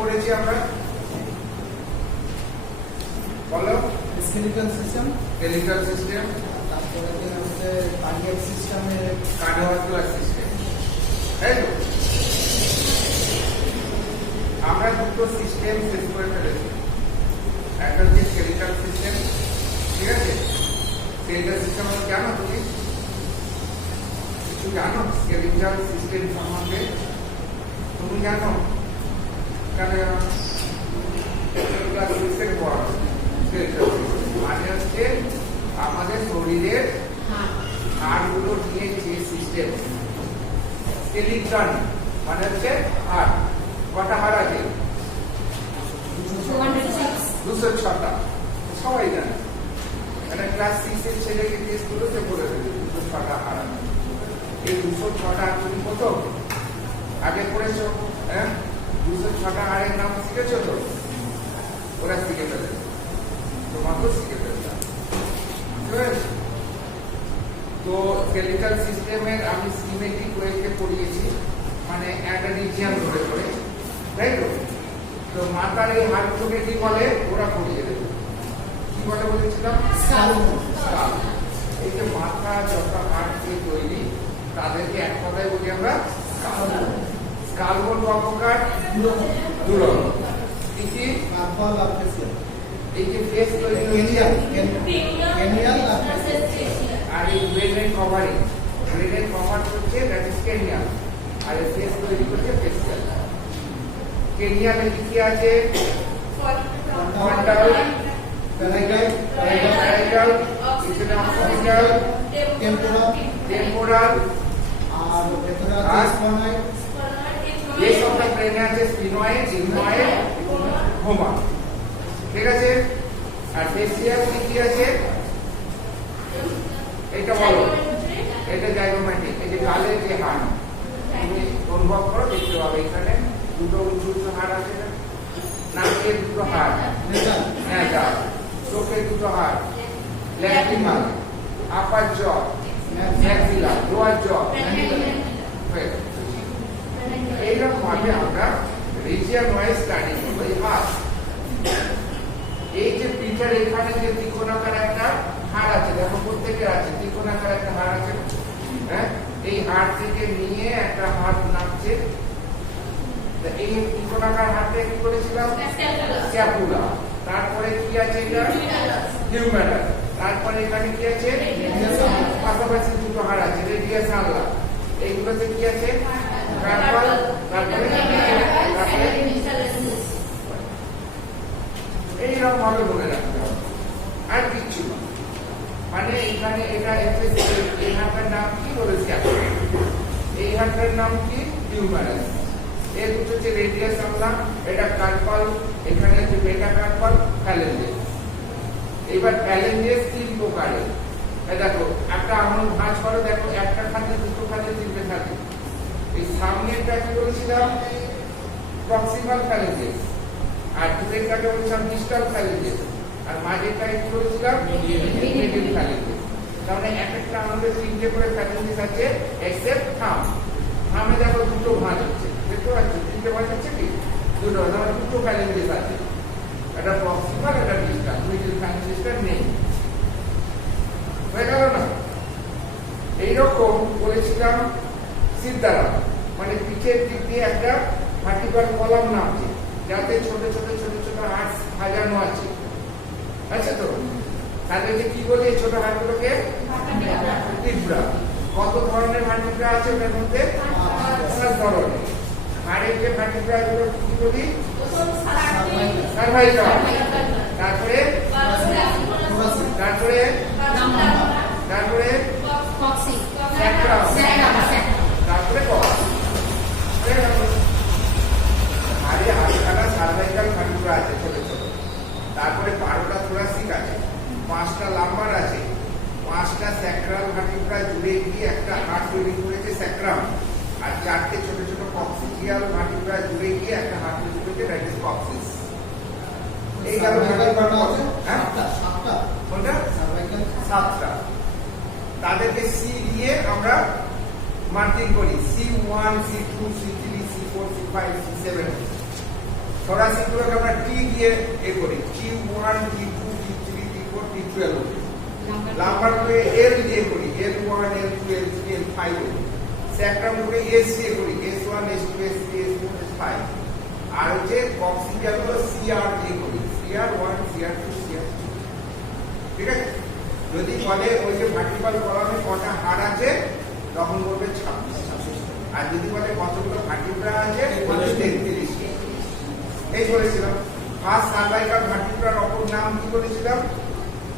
পড়েছি আমরা? বলো। স্কেলিটাল সিস্টেম, স্কেলিটাল সিস্টেম, তারপরে হচ্ছে কার্ডিয়াক সিস্টেমের কার্ডিওভাস্কুলার সিস্টেম, তাই তো? আমরা দুটো সিস্টেম শেষ করে ফেলেছি। একটা হচ্ছে স্কেলিটাল সিস্টেম, ঠিক আছে? স্কেলিটাল সিস্টেম জানো তুমি? কিছু জানো স্কেলিটাল সিস্টেম সম্বন্ধে? তুমি জানো? কেন জানো? মানে হচ্ছে আমাদের শরীরের হাড়গুলো নিয়ে যে সিস্টেম। স্কেলিটন মানে হচ্ছে হাড়। কটা হাড় আছে? 206টা। সবাই জানে। একটা ক্লাস 6 এর ছেলেকে টেস্ট করলে সে বলে দেবে 206টা হাড় আছে। এই 206টা তুমি কত আগে পড়েছো? হ্যাঁ, 206টা হাড়ের নাম শিখেছো তো? ওরা শিখে ফেলে, তোমাকেও শিখে ফেলতাম। তো স্কেলিটাল সিস্টেমের আমি স্কিমেটিক ওয়েকে পড়িয়েছি, মানে একটা রিজিয়ন ধরে ধরে, তাই তো? তো মাথার এই হাড়গুলোকে কি বলে ওরা পড়িয়ে দেবে। কি বলে বলেছিলাম? স্কাল। এই যে মাথা যত হাড় দিয়ে তৈরি তাদেরকে এক কথায় বলি আমরা স্কাল। স্কাল বোন কপকার দুরক। কি কি? কার্পাল আর ফেসিয়াল। এই যে ফেস তৈরি হয়েছে ক্রেনিয়াল আর আর এই ব্রেনের কভারিং, ব্রেনের কভার করছে দ্যাট ইজ ক্রেনিয়াল, আর এই ফেস তৈরি করছে ফেসিয়াল। ক্রেনিয়ালে কি আছে? ফ্রন্টাল, প্যারাইটাল, occipital, টেম্পোরাল, আর ভেতরে আছে স্পাইনাল। এই সবটা ব্রেনে আছে স্পিনয়েড, ইগময়েড, হোমা। ঠিক আছে? আর ফেসিয়াল কি আছে? এটা বলো। এটা জাইগোমেট্রিক। এই যে গালের যে হাড়, তুমি অনুভব করো, দেখতে পাবে এখানে দুটো উঁচু হাড় আছে না? নাকের দুটো হাড়, নেজাল, চোখের দুটো হাড়, ল্যাক্রিমাল, আপার জ, ম্যাক্সিলা, লোয়ার জ, এইরকম ভাবে আমরা রিজিয়ন ওয়াইজ স্টাডি করবো। এই হাড়, এই যে পিঠের এখানে যে ত্রিকোণাকার একটা হাড় আছে, দেখো প্রত্যেকের আছে ত্রিকোণাকার একটা হাড় আছে, হ্যাঁ? এই হাড় থেকে নিয়ে একটা হাড় নামছে। এই ত্রিকোণাকার হাড়টা কি করেছিলাম? স্ক্যাপুলা। তারপরে কি আছে? এটা হিউমেরাস। তারপরে এখানে কি আছে? পাশাপাশি দুটো হাড় আছে, রেডিয়াস আনলা। এইগুলোতে কি আছে? কার্পাল। তারপরে এইরকম ভাবে মনে রাখতে হবে, আর কিচ্ছু না। মানে এখানে এটা এই হাড়টার নাম কি বলেছি? এই হাড়টার নাম কি? হিউমেরাস। এই দুটো হচ্ছে রেডিয়াস আনলা, এটা কার্পাল, এখানে হচ্ছে বেটা কার্পাল, ফ্যালেঞ্জেস। এবার ফ্যালেঞ্জেস তিন প্রকারের। দেখো একটা আঙুল ভাঁজ করো, দেখো একটা খাতে দুটো খাতে তিনটে থাকে। এই সামনেরটা কি বলেছিলাম? প্রক্সিমাল ফ্যালেঞ্জেস, আর দূরেরটাকে বলেছিলাম ডিস্টাল ফ্যালেঞ্জেস, আর মাঝেরটা কি বলেছিলাম? মিডিল ফ্যালেঞ্জেস। তাহলে এক একটা আমাদের তিনটে করে ফ্যালেঞ্জেস আছে, এক্সেপ্ট থাম। থামে দেখো দুটো ভাঁজ হচ্ছে, দেখতে পাচ্ছ? তিনটে ভাঁজ হচ্ছে কি? দুটো, ধরো দুটো ফ্যালেঞ্জেস আছে, একটা প্রক্সিমাল, একটা ডিস্টাল। মিডিল ফ্যালেঞ্জেসটা নেই। হয়ে গেল না? এইরকম বলেছিলাম সিদ্ধারা, মানে পিঠের দিক দিয়ে একটা ভার্টিকাল কলাম নামছে, যাতে ছোট ছোট ছোট ছোট হাড় সাজানো আছে, আছে তো? তাদেরকে কি বলে এই ছোট হাড়গুলোকে? ভার্টিব্রা। কত ধরনের ভার্টিব্রা আছে ওটার মধ্যে? 5 ধরনের। হাড়ের যে ভার্টিব্রা গুলো কি বলি? সার্ভাইকাল, তারপরে তারপরে তারপরে তারপরে সার্ভাইকাল ভার্টিব্রা আছে ছোট ছোট। তারপরে 12টা থোরাসিক আছে, 5টা লাম্বার আছে, 5টা স্যাক্রাল ভার্টিব্রা জুড়ে গিয়ে একটা হাড় তৈরি করেছে স্যাক্রাম, আর 4টে ছোট ছোট কক্সিয়াল ভার্টিব্রা জুড়ে গিয়ে একটা হাড় তৈরি করেছে দ্যাট ইজ কক্সিস। এই গেল সাতটা। তাদেরকে সি দিয়ে আমরা মার্কিং করি, C1, C2, C3, C4, C5, C7। thoracic গুলোকে আমরা T দিয়ে এ করি, T1, T2, T3, T4, T12 lumber গুলোকে L দিয়ে করি, L1, L2, L3, L5 করি। স্যাক্রাম গুলোকে S দিয়ে করি, S1, S2, S3, S4, S5। আর হচ্ছে কক্সিডিয়াল গুলো CR দিয়ে করি, CR1, CR2, CR3। ঠিক আছে? যদি বলে ওই যে ভার্টিকাল কলামে কটা হাড় আছে তখন বলবে 26। আর যদি বলে কতগুলো ভার্টিব্রা আছে বলবে 33। এই বলেছিলাম। ফার্স্ট সার্ভাইকাল ভার্টিব্রার অপর নাম কি বলেছিলাম?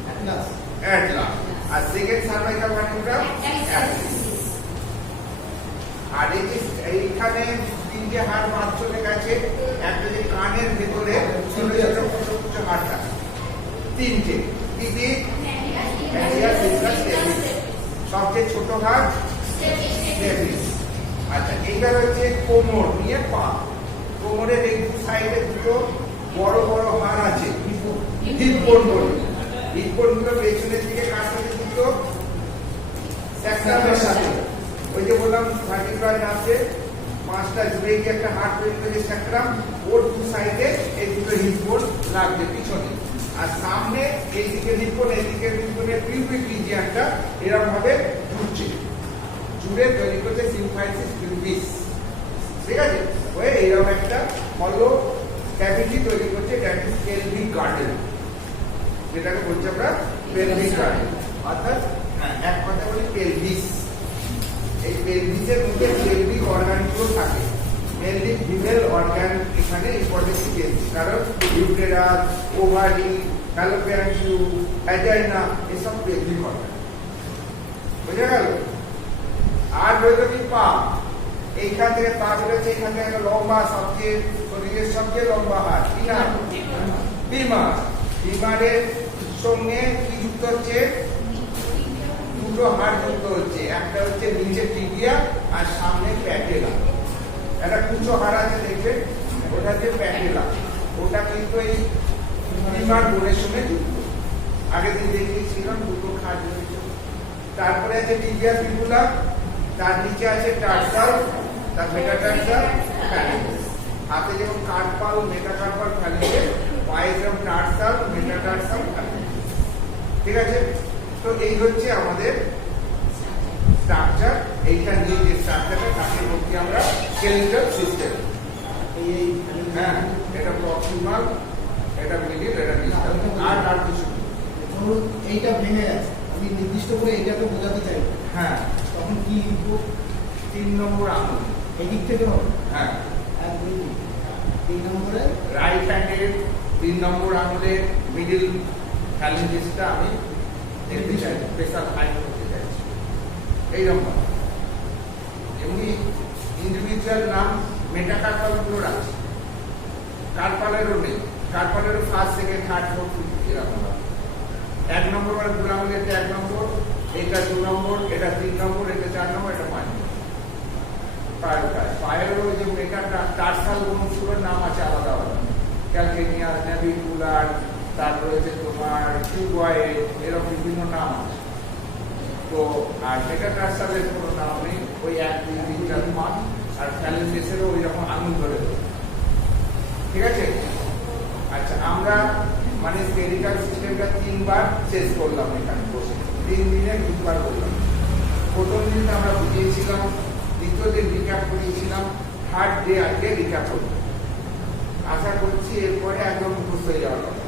অ্যাটলাস। অ্যাটলাস। আর সেকেন্ড সার্ভাইকাল ভার্টিব্রা অ্যাক্সিস। আর এই যে এইখানে তিনটে হাড় বাদ চলে গেছে, একটা যে কানের ভেতরে ছোট ছোট হাড় থাকে, তিনটে। কি কি? ম্যালিয়াস, সিসরাস, স্টেপিস। সবচেয়ে ছোট হাড় স্টেপিস। আচ্ছা, এইবার হচ্ছে কোমর নিয়ে পা। কোমরের এই দু সাইডে দুটো বড় বড় হাড় আছে, হিপ বোন বলে। হিপ বোন গুলো পেছনের দিকে কার সাথে যুক্ত? স্যাক্রামের সাথে। ওই যে বললাম ভার্টিব্রাল নাচে পাঁচটা জুড়ে গিয়ে একটা হাড় তৈরি করে স্যাক্রাম, ওর দু সাইডে এই দুটো হিপ বোন লাগবে পিছনে। আর সামনে এইদিকে রিপন, এইদিকে রিপনের পিউবিক রিজিয়নটা এরকম ভাবে জুড়ছে, জুড়ে তৈরি করছে সিম্ফাইসিস পিউবিস। ঠিক আছে? ওই এরকম একটা হলো ক্যাভিটি তৈরি করছে, দ্যাট ইজ পেলভিক গার্ডেন, যেটাকে বলছি আমরা পেলভিক গার্ডেন। অর্থাৎ এক কথা বলি পেলভিস। এই পেলভিসের মধ্যে পেলভিক অর্গানগুলো থাকে, মেনলি ফিমেল অর্গান এখানে ইম্পর্টেন্স পেয়েছে, কারণ uterus, ovary, Fallopian tube, vagina এসব পেলভিক অর্গান। বুঝা গেল? আর রইল কি? পা। এইখান থেকে পা বেরোচ্ছে, এখান থেকে একটা লম্বা, সবচেয়ে শরীরের সবচেয়ে লম্বা হাড়, কি নাম? ফিমার। ফিমারের সঙ্গে কি যুক্ত হচ্ছে? দুটো হাড় যুক্ত হচ্ছে, একটা হচ্ছে নিচে টিবিয়া আর সামনে প্যাটেলা। একটা কুচো হাড় আছে দেখবেন, ওটা হচ্ছে প্যাটেলা। ওটা কিন্তু এই ফিমার বোনের সঙ্গে যুক্ত। আগের দিন দেখিয়েছিলাম দুটো খাট রয়েছে। তারপরে আছে টিবিয়া ফিবুলা, তার নিচে আছে টার্সাল, তার মেটাটার্সাল, ফ্যালেন্স। হাতে যেমন কার্পাল, মেটাকার্পাল, ফ্যালেন্স, পায়ে যেমন টার্সাল, মেটাটার্সাল, ফ্যালেন্স। ঠিক আছে? তো এই হচ্ছে আমাদের স্ট্রাকচার। এইটা নিয়ে যে স্ট্রাকচারটা তাকে বলছি আমরা স্কেলিটাল সিস্টেম। হ্যাঁ, এটা প্রক্সিমাল, এটা মিডিল, এটা ডিস্টাল। আর কিছু ধরুন এইটা ভেঙে গেছে, আমি নির্দিষ্ট করে এইটাকে বোঝাতে চাই। হ্যাঁ, তখন কি লিখবো? 3 নম্বর আঙুল এই দিক থেকে হবে। হ্যাঁ, 1, 2, 3 নম্বরে রাইট হ্যান্ডের 3 নম্বর আঙুলের মিডিল ফ্যালেঞ্জেসটা আমি দেখতে চাই, স্পেশাল হাইট করতে চাইছি। এই নম্বর এমনি ইন্ডিভিজুয়াল নাম মেটাকার্পাল গুলো আছে, কার্পালেরও নেই। কার্পালেরও ফার্স্ট, সেকেন্ড, থার্ড, ফোর্থ এরকম। 1 নম্বর আর বুড়ো আঙুলের 1 নম্বর, এটা 2 নম্বর, এটা 3 নম্বর, এটা 4 নম্বর, এটা 5 নম্বর। পায়েরও যে মেটাটার্সাল বংশগুলোর নাম আছে আলাদা আলাদা, ক্যালকেনিয়াস, নেভিকুলার, তারপরে হচ্ছে তোমার কিউবয়েড, এরকম বিভিন্ন নাম আছে। তো আর মেটাটার্সালের কোনো নাম নেই, ওই 1, 2, 3, 4, 5। আর ফ্যালেঞ্জেসেরও ওই রকম আঙুল ধরে। ঠিক আছে? আচ্ছা, আমরা মানে স্কেলিটাল সিস্টেমটা 3 বার শেষ করলাম এখানে বসে, 3 দিনে 2 বার করলাম। প্রথম দিন আমরা বুঝিয়েছিলাম, দ্বিতীয় দিন রিক্যাপ করিয়েছিলাম, থার্ড ডে আজকে রিক্যাপ করব। আশা করছি এরপরে একদম মুখস্থ হয়ে যাওয়ার কথা,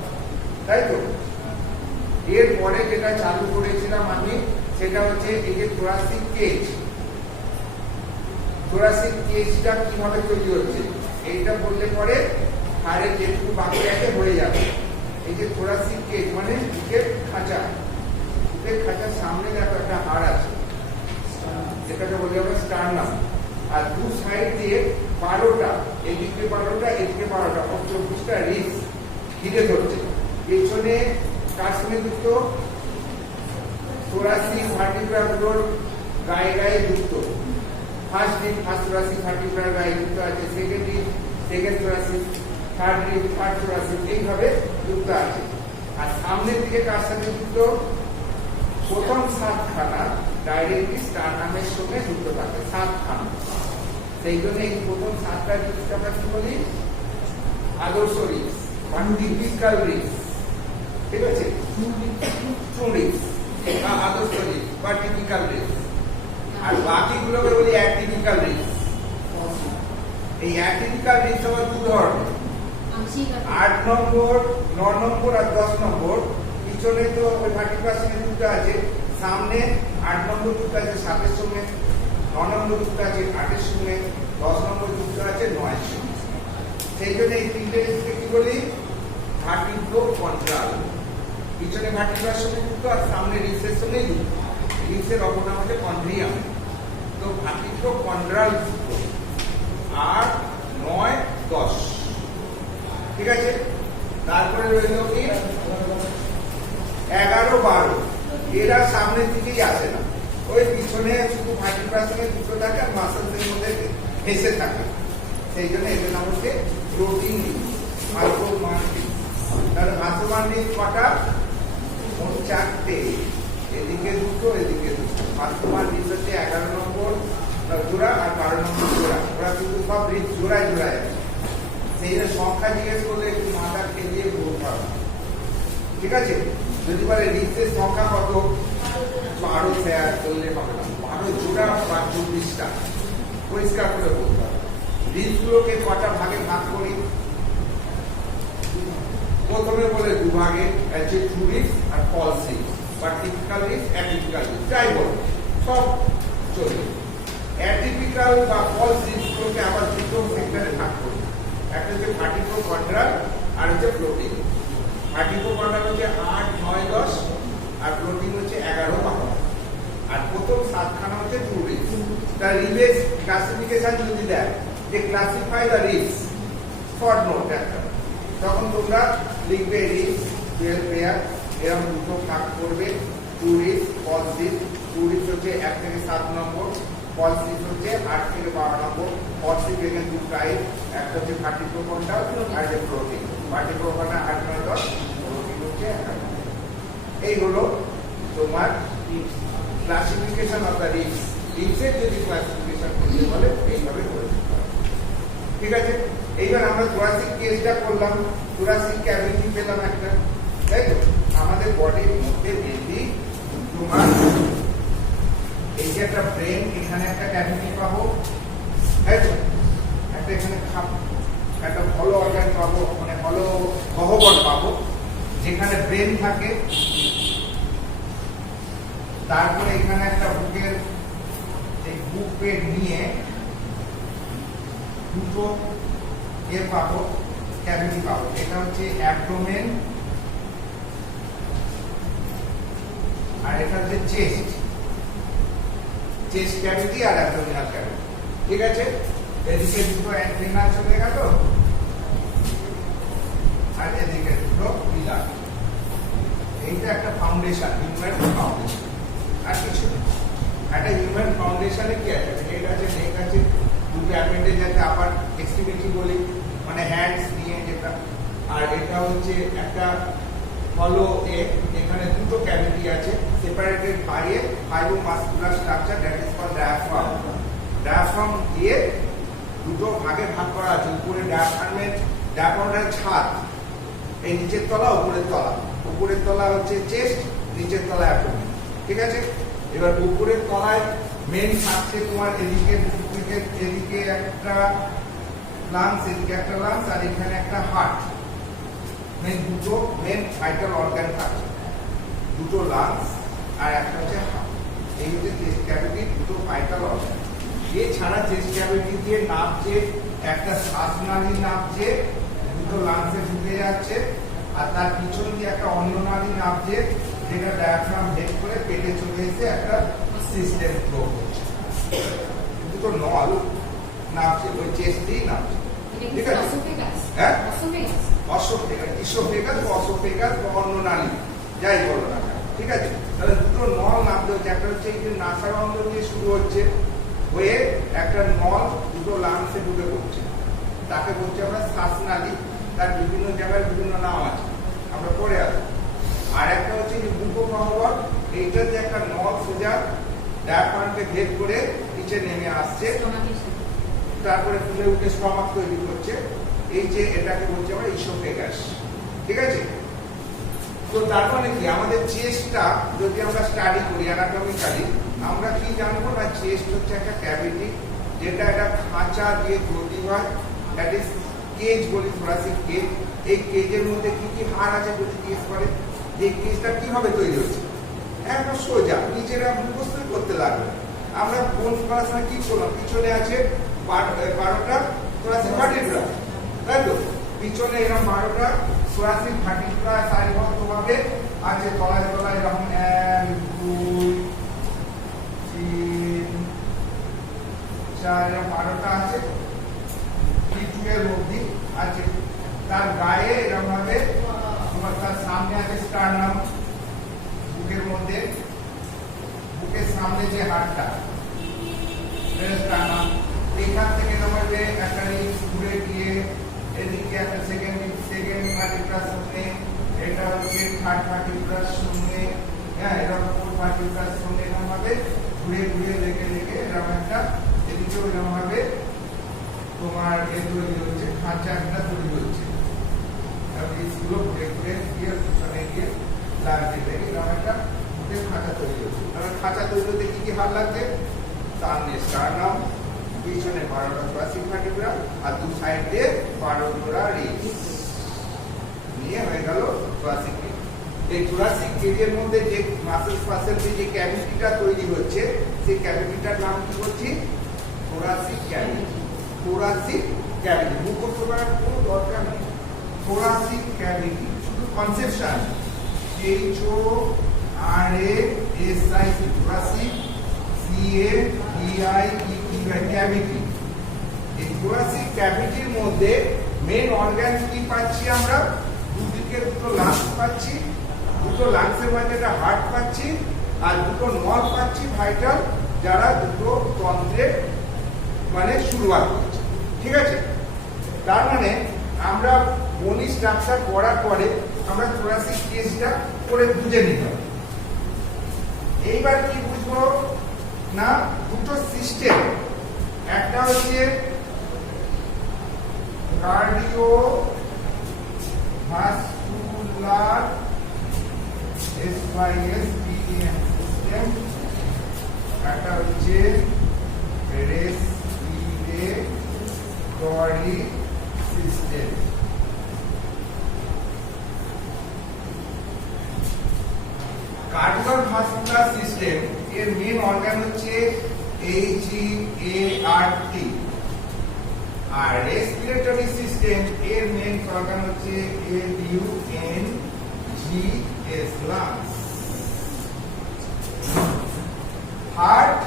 তাই তো? এরপরে যেটা চালু করেছিলাম আমি, সেটা হচ্ছে এই যে থোরাসিক কেজ। থোরাসিক কেজটা কিভাবে তৈরি হচ্ছে এইটা বললে পরে হাড়ের যেটুকু বাকি আছে হয়ে যাবে। এই যে থোরাসিক কেজ মানে বুকের খাঁচা, বুকের খাঁচার সামনে দেখো একটা হাড় আছে, যেটাকে বলি আমরা স্টার্নাম। আর দু সাইড দিয়ে 12টা, এদিকে 12টা, এদিকে 12টা, 24টা রিবস ঘিরে ধরছে। পেছনে কার সঙ্গে যুক্ত? থোরাসিক ভার্টিব্রাগুলোর গায়ে গায়ে যুক্ত। ফার্স্ট রিব ফার্স্ট থোরাসিক ভার্টিব্রার গায়ে যুক্ত আছে, second rib second thoracic, third rib third thoracic, এইভাবে যুক্ত আছে। আর সামনের দিকে কার সাথে যুক্ত? প্রথম 7খানা ডাইরেক্টলি স্টার্নামের সঙ্গে যুক্ত থাকে, 7খানা। সেই জন্য এই প্রথম 7টা রিবসকে আমরা কি বলি? আদর্শ রিপস বা টিপিক্যাল রিপস, ঠিক আছে, ট্রু রিপস বা আদর্শ রিপস বা টিপিক্যাল রিপস। আর বাকিগুলোকে বলি অ্যাটিপিক্যাল রিপস। এই অ্যাটিপিক্যাল রিপস আবার দু ধরনের, 8 নম্বর, 9 নম্বর আর 10 নম্বর। পিছনে তো ওই 30% দুটো আছে, সামনে 8 নম্বর দুটো আছে 7 এর সঙ্গে, 9 নম্বর দুটো আছে 8 এর সঙ্গে, 10 নম্বর দুটো আছে 9 এর সঙ্গে। সেই জন্য এই তিনটে রিপসকে কি বলি? ভার্টিব্রো কন্ট্রাল। পিছনে ভার্টিব্রার সঙ্গে যুক্ত আর সামনে রিপসের সঙ্গে যুক্ত। রিপসের অপর নাম হচ্ছে কন্ড্রিয়াম। তো ভার্টিব্রো কন্ট্রাল 8, 9, 10, ঠিক আছে। তারপরে রইল কি 11, 12। এরা সামনের দিকেই আসে না, ওই পিছনে শুধু ভার্টিব্রাসে দুটো থাকে আর মাসলসের মধ্যে হেসে থাকে। সেই জন্য এদের নাম হচ্ছে প্রোটিন ভাসমান ডিস্ক। তাহলে ভাসমান ডিস্ক কটা? মোট 4টে, এদিকে দুটো এদিকে দুটো। ভাসমান ডিস্ক হচ্ছে 11 নম্বর জোড়া আর 12 নম্বর জোড়া। ওরা কিন্তু সব রিপস জোড়ায় জোড়ায় আছে। সেই সংখ্যা জিজ্ঞেস করলে একটু মাথা খেলিয়ে বলতে হবে, ঠিক আছে। যদি বলে রিপসের সংখ্যা কত, 12 শেয়ার করলে হবে না, 12 জোড়া বা 24টা পরিষ্কার করে বলতে হবে। রিপসগুলোকে কটা ভাগে ভাগ করি? প্রথমে বলে দুভাগে, আছে ট্রু রিপস আর ফলস রিপস বা টিপিক্যাল রিপস, অ্যাটিপিক্যাল রিপস, যাই বল সব চলবে। অ্যাটিপিক্যাল বা ফলস রিপসগুলোকে আবার দুটো সেক্টরে ভাগ করি। একটা হচ্ছে ভার্টিব্রো কন্ট্রাল আর হচ্ছে প্রোটিন। ভার্টিব্রো কন্ট্রাল হচ্ছে 8, 9, 10 আর প্রোটিন হচ্ছে 11, 12। আর প্রথম 7খানা হচ্ছে ট্রু রিপস। তার রিপস ক্লাসিফিকেশন যদি দেয় যে classify the ribs, short note একটা, তখন তোমরা লিখবে রিপস 12 পেয়ার, এরকম দুটো ভাগ করবে। True ribs, false ribs. True ribs হচ্ছে 1 থেকে 7 নম্বর, ফলস রিপস হচ্ছে 8 থেকে 12 নম্বর। ফলস রিপস এখানে দু টাইপ, একটা হচ্ছে ভার্টিব্রো কন্ট্রাল আর একটা প্রোটিন। ভার্টিব্রো কন্ট্রাল 8, 9, 10, প্রোটিন হচ্ছে 11। এই হলো তোমার ক্লাসিফিকেশন অফ দ্য রিপস। রিপসের যদি ক্লাসিফিকেশন করতে বলে এইভাবে করে দিতে হবে, ঠিক আছে। এইবার আমরা থোরাসিক কেসটা করলাম, থোরাসিক ক্যাভিটি পেলাম একটা, তাই তো। আমাদের বডির মধ্যে মেনলি তোমার এই যে একটা ব্রেন, এখানে একটা ক্যাভিটি পাবো, তাই তো। একটা এখানে একটা হলো অর্গান পাবো, মানে হলো গহ্বর পাবো যেখানে ব্রেন থাকে। তারপরে এখানে একটা বুকের, এই বুকে নিয়ে দুটো পাবো, ক্যাভিটি পাবো। এটা হচ্ছে অ্যাবডোমেন আর এটা হচ্ছে চেস্ট। চেস্ট ক্যাভিটি আর অ্যাবডোমিনাল ক্যাভিটি, ঠিক আছে। এদিকে দুটো অ্যান্টেনা চলে গেল আর এদিকে দুটো পিলার। এইটা একটা ফাউন্ডেশন, হিউম্যান ফাউন্ডেশন, আর কিছু নেই। একটা হিউম্যান ফাউন্ডেশনে কি আছে? হেড আছে, নেক আছে, দুটো অ্যাপেন্ডেজ আছে, আপার এক্সট্রিমিটি বলি, মানে হ্যান্ডস নিয়ে যেটা। আর এটা হচ্ছে একটা হলো এখানে দুটো ক্যাভিটি আছে, separated by a fibromuscular structure, that is called diaphragm. Diaphragm দিয়ে দুটো ভাগে ভাগ করা আছে। উপরে ডায়াফ্রামের ছাদ, এই নিচের তলা, উপরের তলা। উপরের তলা হচ্ছে চেস্ট, নিচের তলা অ্যাবডোমেন, ঠিক আছে। এবার উপরের তলায় মেন থাকছে তোমার এদিকে একটা লাংস, এদিকে একটা লাংস, আর এখানে একটা হার্ট। দুটো মেন ভাইটাল অর্গান থাকছে, দুটো লাংস আর একটা হচ্ছে হার্ট। এই হচ্ছে চেস্ট ক্যাভিটি, দুটো ভাইটাল অর্গান। এছাড়া চেস্ট ক্যাভিটি দিয়ে নামছে একটা শ্বাসনালী, নামছে দুটো লাংসে ঢুকে যাচ্ছে, আর তার পিছন দিয়ে একটা অন্ননালী নামছে, যেটা ডায়াফ্রাম হেড করে পেটে চলে এসে একটা সিস্টেম ফ্লো করছে। দুটো নল নামছে, ওই চেস্ট দিয়েই নামছে, ঠিক আছে। হ্যাঁ, ইসোফেগাস বা অসোফেগাস বা অন্ননালী, যাই বলো না, ঠিক আছে। তাহলে দুটো নল নামতে হচ্ছে, একটা হচ্ছে এই যে নাসারন্ধ্র দিয়ে শুরু হচ্ছে, হয়ে একটা নল দুটো লাংসে ঢুকে পড়ছে, তাকে বলছি আমরা শ্বাসনালী। তার বিভিন্ন জায়গায় বিভিন্ন নাম আছে, আমরা পড়ে আসবো। আর একটা হচ্ছে যে বুকো গহ্বর, এইটা যে একটা নল সোজা ডায়াফ্রামকে ভেদ করে নিচে নেমে আসছে, তারপরে ফুলে উঠে স্টমাক তৈরি করছে। এই যে এটাকে বলছি আমরা ইসোফেগাস, ঠিক আছে? তো তার মানে কি আমাদের চেস্টটা যদি আমরা স্টাডি করি অ্যানাটমিক্যালি, আমরা কি জানবো না চেস্ট হচ্ছে একটা ক্যাভিটি, যেটা একটা খাঁচা দিয়ে তৈরি হয়, দ্যাট ইজ কেজ বলি, থোরাসিক কেজ। এই কেজের মধ্যে কি কি হাড় আছে যদি জিজ্ঞেস করে, এই কেজটা কিভাবে তৈরি হচ্ছে, একদম সোজা নিজেরা মুখস্থ করতে লাগবে। আমরা বোন পড়াশোনা কি করলাম, পিছনে আছে 12টা থোরাসিক ভার্টিব্রা, তাই তো? পিছনে এরকম 12টা থোরাসিক ভার্টিব্রা সারিবদ্ধভাবে আছে, তলায় তলায় এরকম 1 2 3 4 এরকম 12টা আছে, পিঠের মধ্যে আছে। তার গায়ে এরকম ভাবে তোমার তার সামনে আছে স্টার্নাম, বুকের মধ্যে, বুকের সামনে যে হাড়টা স্টার্নাম, এখান থেকে আমাদের একটা রিংস ঘুরে গিয়ে এদিকে একটা সেকেন্ড ভার্টিব্রাস সঙ্গে, এটা হচ্ছে থার্ড ভার্টিব্রাস সঙ্গে, হ্যাঁ এরকম ফোর্থ ভার্টিব্রাস সঙ্গে এরকম ভাবে ঘুরে ঘুরে লেগে লেগে এরকম একটা এদিকেও এরকম ভাবে তোমার এ তৈরি হচ্ছে, খাঁচা একটা তৈরি হচ্ছে। গুলো ঘুরে ঘুরে গিয়ে পিছনে গিয়ে লাগছে, এরকম একটা বুকের খাঁচা তৈরি হচ্ছে। তাহলে খাঁচা তৈরি হতে কি কি হাড় লাগছে, সামনে স্টার্নাম, পিছনে 12টা থোরাসিক ভার্টিব্রা, আর দু সাইডে 12 জোড়া রিবস নিয়ে হয়ে গেল থোরাসিক কেজ। এই থোরাসিক কেজের মধ্যে যে মাসেল যে ক্যাভিটিটা তৈরি হচ্ছে, সেই ক্যাভিটিটার নাম কি বলছি, থোরাসিক ক্যাভিটি। থোরাসিক ক্যাভিটি মুখস্থ করার কোনো দরকার নেই। থোরাসিক ক্যাভিটি শুধু conception, THORASIC, thoracic, CAVITY cavity. এই থোরাসিক ক্যাভিটির মধ্যে মেন অর্গান কি পাচ্ছি আমরা, দুদিকে দুটো লাংস পাচ্ছি, দুটো লাংসের মধ্যে একটা হার্ট পাচ্ছি, আর দুটো নার্ভ পাচ্ছি ভাইটাল, যারা দুটো তন্ত্রের মানে শুরুয়াত করছে, ঠিক আছে? তার মানে আমরা বনি স্ট্রাকচার পড়ার পরে আমরা থোরাসিক কেসটা করে বুঝে নিতে হবে। এইবার কি বুঝবো না, দুটো সিস্টেম, একটা হচ্ছে কার্ডিও ভাস্কুলার SYS সিস্টেম, একটা হচ্ছে রেসপিরেটরি সিস্টেম। কার্ডিওভাস্কুলার সিস্টেম এর মেন অর্গান হচ্ছে HEART, আর রেসপিরেটরি সিস্টেম এর মেন অর্গান হচ্ছে LUNGS, লাংস। হার্ট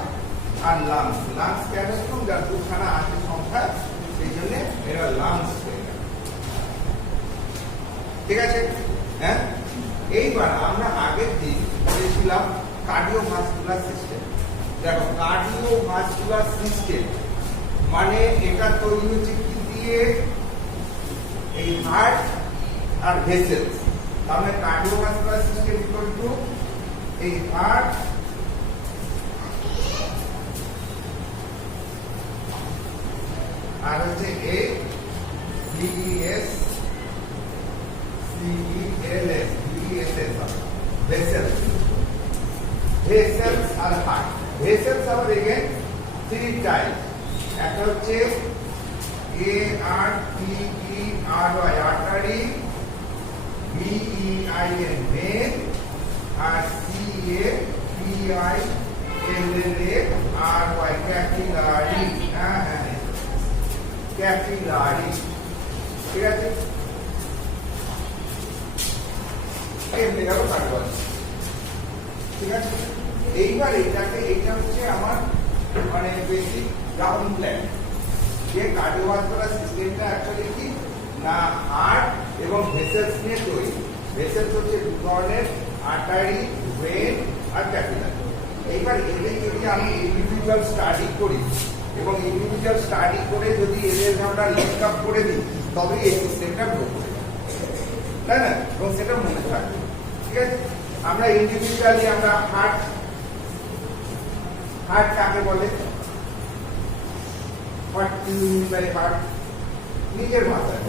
আর লাংস, লাংস কেন যার দুখানা আছে সংখ্যা, সেই জন্য এরা লাংস হয়ে গেল, ঠিক আছে? হ্যাঁ, এইবার আমরা আগের দিন বলেছিলাম কার্ডিওভাস্কুলার সিস্টেম। দেখো কার্ডিওভাস্কুলার সিস্টেম মানে এটা তৈরি হচ্ছে কি দিয়ে, এই হার্ট আর ভেসেলস। তাহলে কার্ডিওভাস্কুলার সিস্টেম ইকুয়াল টু এই হার্ট আর হচ্ছে এই VES CELS vessels, vessels R heart. Vessels are again 3 types. একটা হচ্ছে ARTERY, artery, VEIN, vein, আর CAPILLARY, capillary, capillary, ঠিক আছে? ঠিক আছে, এইবার এটা হচ্ছে আমার মানে বেসিক গ্রাউন্ড প্ল্যান, যে কার্ডিওভাস্কুলার সিস্টেমটা অ্যাকচুয়ালি কি না হার্ট এবং ভেসেলস নিয়ে তৈরি। ভেসেলস হচ্ছে দু ধরনের, আর্টারি, ভেন আর ক্যাপিলারি। এইবার এদের যদি আমি ইন্ডিভিজুয়াল স্টাডি করি এবং ইন্ডিভিজুয়াল স্টাডি করে যদি এদের আমরা লিঙ্ক আপ করে দিই, তবে এই সিস্টেমটা গ্রো করে, তাই না? এবং সেটা মনে থাকবে, ঠিক আছে? আমরা ইন্ডিভিজুয়ালি আমরা হার্ট কাকে বলে, হার্ট নিজের মাথায়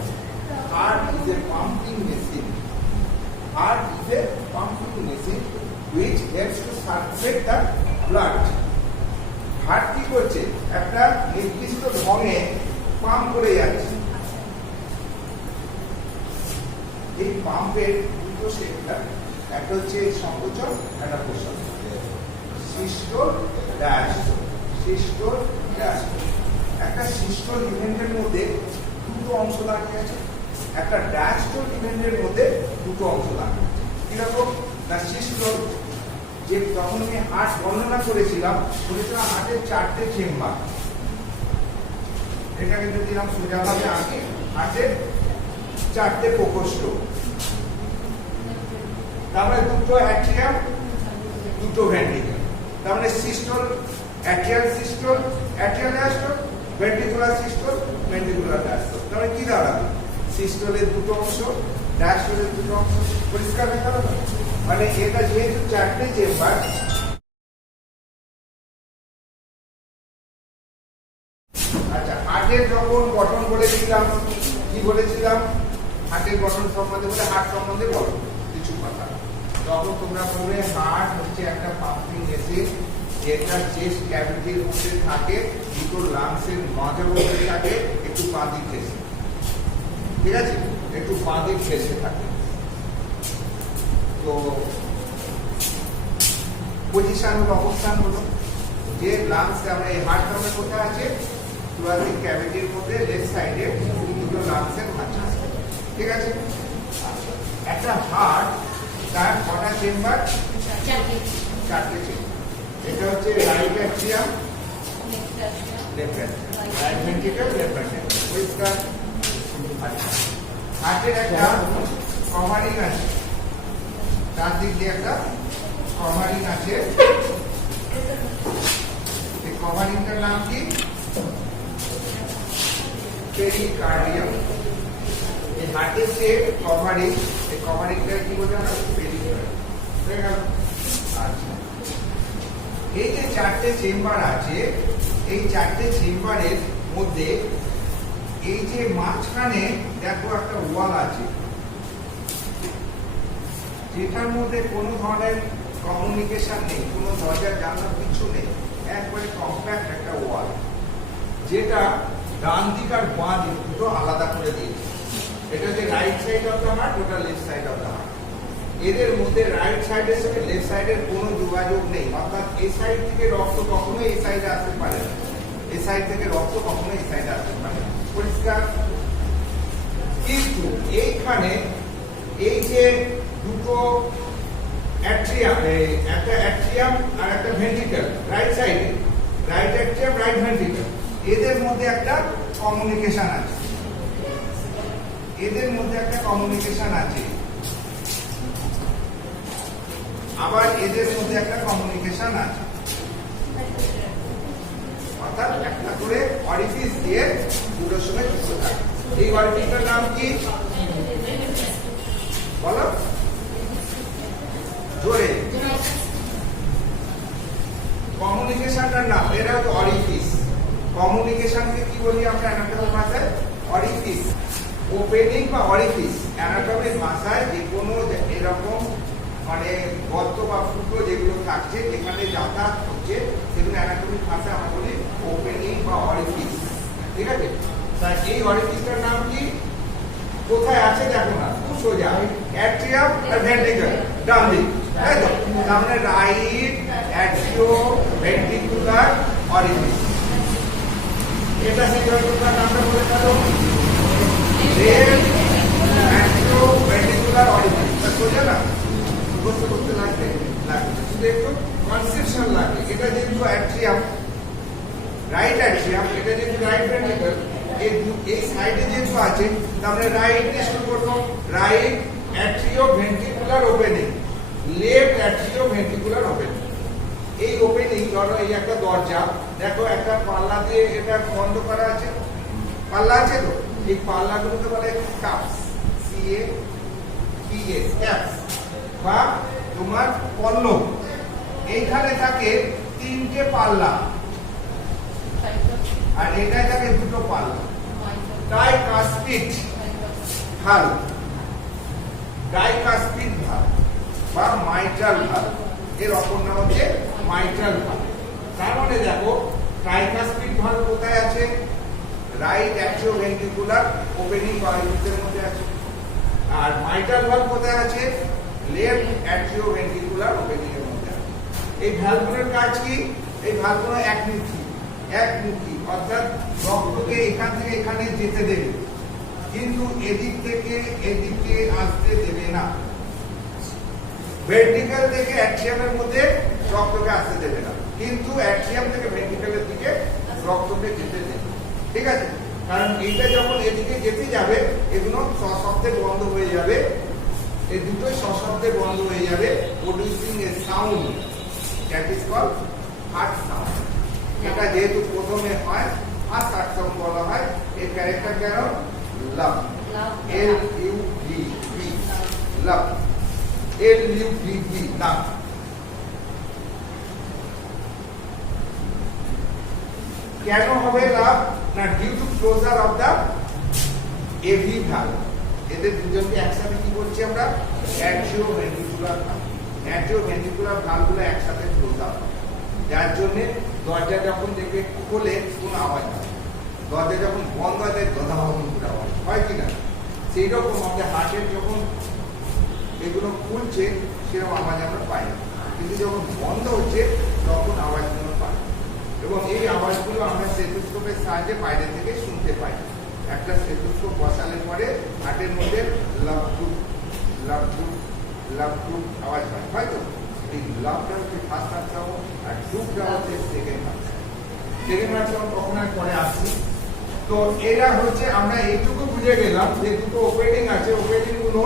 heart is a pumping machine. Heart is a pumping machine which helps to circulate the blood. Heart কি করছে? একটা নির্দিষ্ট ঢঙে পাম্প করে যাচ্ছে। এই পাম্পের দুটো সেক্টর, একটা হচ্ছে সংকোচন, একটা প্রসারণ। Systole, diastole, systole, diastole. একটা সিস্টোল ইভেন্টের মধ্যে দুটো অংশ দাঁড়িয়ে আছে, একটা ডায়াস্টোল ইভেন্টের মধ্যে দুটো অংশ দাঁড়িয়ে আছে। কিরকম না, সিস্টোল যে তখন আমি হার্ট বর্ণনা করেছিলাম হার্টের 4টে চেম্বার। এটাকে যদি দিলাম সোজাভাবে আগে, হার্টের 4টে প্রকোষ্ঠ, তারপরে দুটো অ্যাট্রিয়াম, দুটো ভেন্ট্রিকল। তার মানে systole, atrial systole, atrial diastole, ventricular systole, ventricular diastole. তাহলে কি দাঁড়াবে? সিস্টোলের দুটো অংশ, ডায়াস্টোলের দুটো অংশ। পরিষ্কার হয়ে গেল? মানে এটা যেহেতু 4টে চেম্বার, আচ্ছা হার্টের যখন গঠন বলেছিলাম, কি বলেছিলাম? হার্টের গঠন সম্বন্ধে বলে হার্ট সম্বন্ধে বলো কিছু কথা। যখন তোমরা বলবে হার্ট হচ্ছে একটা পাম্পিং মেশিন, যেটা চেস্ট ক্যাভিটির মধ্যে থাকে, দুটো লাংসের মাঝে মধ্যে থাকে, একটু বাঁদিক ঘেঁষে, ঠিক আছে, একটু বাঁদিক ঘেঁষে থাকে। তো পজিশন হলো, অবস্থান হলো যে লাংস, আমরা এই হার্ট আমরা কোথায় আছে? থোরাসিক ক্যাভিটির মধ্যে লেফট সাইডে দুটো লাংসের মাঝে আছে, ঠিক আছে। একটা হার্ট তার কটা চেম্বার? 4টে চেম্বার। এটা হচ্ছে right atrium, left atrium, right ventricle, left ventricle. পরিষ্কার? আচ্ছা, হার্টের একটা কভারিং আছে, তার দিক দিয়ে একটা কভারিং আছে। এই কভারিংটার নাম কি? পেরিকার্ডিয়াম। এই হার্টের যে কভারিং, এই কভারিংটা কি বলতে আমরা? পেরিকার্ডিয়াম। আচ্ছা, এই যে 4টে চেম্বার আছে, এই 4টে চেম্বারের মধ্যে এই যে মাঝখানে দেখো একটা ওয়াল আছে, যেটার মধ্যে কোনো ধরনের কমিউনিকেশন নেই, কোনো দরজা জানলা কিছু নেই, একবারে কম্প্যাক্ট একটা ওয়াল, যেটা ডান দিক আর বাঁ দিক দুটো আলাদা করে দিয়েছে। এটা যে right side of the heart, ওটা left side of the heart. এদের মধ্যে রাইট সাইডের সাথে লেফট সাইডের কোনো যোগাযোগ নেই, অর্থাৎ এই সাইড থেকে রক্ত কখনো এই সাইডে আসতে পারে না, এই সাইড থেকে রক্ত কখনো এই সাইডে আসতে পারে না। পরিষ্কার? কিন্তু এইখানে এই যে দুটো অ্যাট্রিয়াম, একটা অ্যাট্রিয়াম আর একটা ভেন্ট্রিকল রাইট সাইডে, রাইট অ্যাট্রিয়াম, রাইট ভেন্ট্রিকল, এদের মধ্যে একটা কমিউনিকেশন আছে, এদের মধ্যে একটা কমিউনিকেশন আছে, আবার এদের মধ্যে একটা কমিউনিকেশন আছে, অর্থাৎ একটা করে অরিফিস দিয়ে দুটোর সঙ্গে যুক্ত থাকে। এই অরিফিসটার নাম কি বলো? জোরে। কমিউনিকেশনটার নাম, এটা হচ্ছে অরিফিস। কমিউনিকেশনকে কি বলি আমরা অ্যানাটমিক ভাষায়? অরিফিস। ওপেনিং বা অরিফিস অ্যানাটমিক ভাষায় যে কোনো এরকম মানে গর্ত বা ফুটো যেগুলো থাকছে, যেখানে যাতায়াত হচ্ছে, সেগুলো অ্যানাটমিক ভাষায় আমরা বলি ওপেনিং বা অরিফিস, ঠিক আছে। তাই এই অরিফিসটার নাম কি? কোথায় আছে দেখো না, খুব সোজা, অ্যাট্রিয়াম আর ভেন্ট্রিকল, ডান দিক, তাই তো? তাহলে রাইট অ্যাট্রিও ভেন্ট্রিকুলার অরিফিস। এটা সিকিউরিটির নামটা বলে দাও, লেফট অ্যাট্রিও ভেন্ট্রিকুলার অরিফিস। সোজা না? মুখস্থ করতে লাগবে, শুধু একটু কনসেপশন লাগবে। এটা যেহেতু অ্যাট্রিয়াম, রাইট অ্যাট্রিয়াম, এটা যেহেতু রাইট ভেন্ট্রিকল, এই সাইডে যেহেতু আছে, তাহলে রাইট দিয়ে শুরু করবো, right atrio ventricular opening, left atrio ventricular opening. এই ওপেনিং, ধরো এই একটা দরজা, দেখো একটা পাল্লা দিয়ে এটা বন্ধ করা আছে, পাল্লা আছে তো, এই পাল্লাগুলোকে বলে কাপস, CAPS, ক্যাপস বা তোমার পল্লব। এইখানে থাকে 3টে পাল্লা, আর এটাই থাকে 2টো পাল্লা, ট্রাইকাস্পিড, ভালভ, ডাইকাস্পিড ভালভ বা মাইট্রাল ভালভ, এর অপর নাম হচ্ছে মাইট্রাল ভালভ। তার মানে দেখো ট্রাইকাস্পিড ভালভ কোথায় আছে? রাইট অ্যাট্রিওভেন্ট্রিকুলার ওপেনিং বা ইউসের মধ্যে আছে। আর মাইট্রাল ভালভ কোথায় আছে? লেফট অ্যাট্রিওভেন্ট্রিকুলার ওপেনিং এর মধ্যে আছে। এই ভালভগুলোর কাজ কি? এই ভালভগুলো একমুখী, অর্থাৎ রক্তকে এখান থেকে এখানে যেতে দেবে, কিন্তু এদিক থেকে এদিকে আসতে দেবে না। ভেন্ট্রিকল থেকে অ্যাট্রিয়ামের মধ্যে রক্তকে আসতে দেবে না, কিন্তু অ্যাট্রিয়াম থেকে ভেন্ট্রিকলের দিকে রক্তকে যেতে দেবে। ঠিক আছে? কারণ এইটা যখন এদিকে যেতে যাবে, এগুলো সশব্দে বন্ধ হয়ে যাবে, এই দুটোই সশব্দে বন্ধ হয়ে যাবে, producing a sound that is called heart sound. এটা যেহেতু প্রথমে হয়, ফার্স্ট হার্ট সাউন্ড বলা হয়। এর ক্যারেক্টার কেন? লাভ, LUVV, লাভ, LUVV, লাভ। কেন হবে লাভ? না, due to closure of the AV valve. এদের দুজনকে একসাথে কি করছি আমরা? Atrioventricular valve. অ্যাট্রিওভেন্ট্রিকুলার ভালভগুলো একসাথে ক্লোজ আপ, যার জন্য দরজা যখন দেখবে খোলে কোনো আওয়াজ হয়, দরজা যখন বন্ধ হয় তাই দধাবন্ধ আওয়াজ হয় কিনা, সেই রকম আমাদের হার্টের যখন এগুলো খুলছে সেরকম আওয়াজ আমরা পাই না, কিন্তু যখন বন্ধ হচ্ছে তখন আওয়াজগুলো পাই। এবং এই আওয়াজগুলো আমরা স্টেথোস্কোপের সাহায্যে বাইরে থেকে শুনতে পাই। একটা স্টেথোস্কোপ বসালে পরে হার্টের মধ্যে লাভ টুক লাভ টুক লাভ টুক আওয়াজ হয়, হয়তো এই লাভটা হচ্ছে ফার্স্ট হার্ট সাউন্ড, আর টুকটা হচ্ছে second heart sound. Second heart sound কখন আর পরে আসছি। তো এরা হচ্ছে, আমরা এইটুকু বুঝে গেলাম যে দুটো ওপেনিং আছে, ওপেনিং গুলো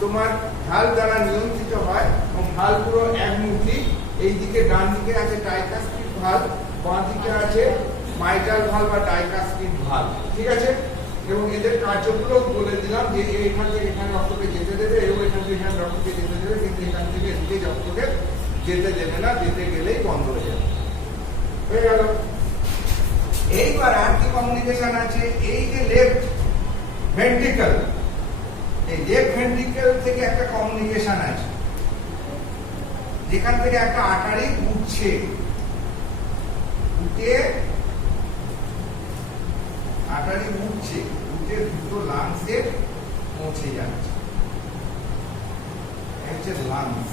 তোমার ভালভ দ্বারা নিয়ন্ত্রিত হয় এবং ভালভগুলো একমুখী। এইদিকে ডান দিকে আছে ট্রাইকাস্পিড ভালভ, বাঁ দিকে আছে মাইট্রাল ভালভ বা ডাইকাস্পিড ভালভ। ঠিক আছে? এবং এদের কার্যগুলো বলে দিলাম যে এখান থেকে এখানে রক্তকে যেতে দেবে এবং এখান থেকে এখানে রক্তকে যেতে দেবে, কিন্তু এখান থেকে এদিকে রক্তকে যেতে দেবে না, যেতে গেলেই বন্ধ হয়ে যাবে। হয়ে গেল। এইবার আর কি কমিউনিকেশন আছে? এই যে লেফট ভেন্ট্রিকল, এই লেফট ভেন্ট্রিকল থেকে একটা কমিউনিকেশন আছে, যেখান থেকে একটা আর্টারি উঠছে, উঠে দুটো লাংসে পৌঁছে যাচ্ছে। লাংস,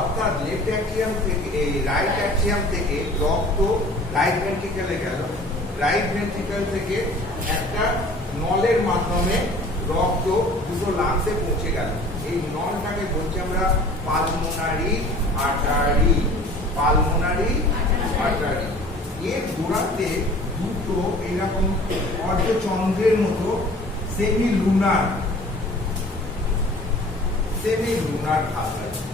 অর্থাৎ লেফট অ্যাট্রিয়াম থেকে এই রাইট অ্যাট্রিয়াম থেকে রক্ত রাইট ভেন্ট্রিকলে গেল, রাইট ভেন্ট্রিকল থেকে একটা নলের মাধ্যমে রক্ত দুটো লাংসে পৌঁছে গেল। এই নলটাকে বলছি আমরা পালমোনারি আর্টারি, পালমোনারি আর্টারি। এর গোড়াতে দুটো এইরকম অর্ধচন্দ্রের মতো সেমি লুনার ভালভ আছে।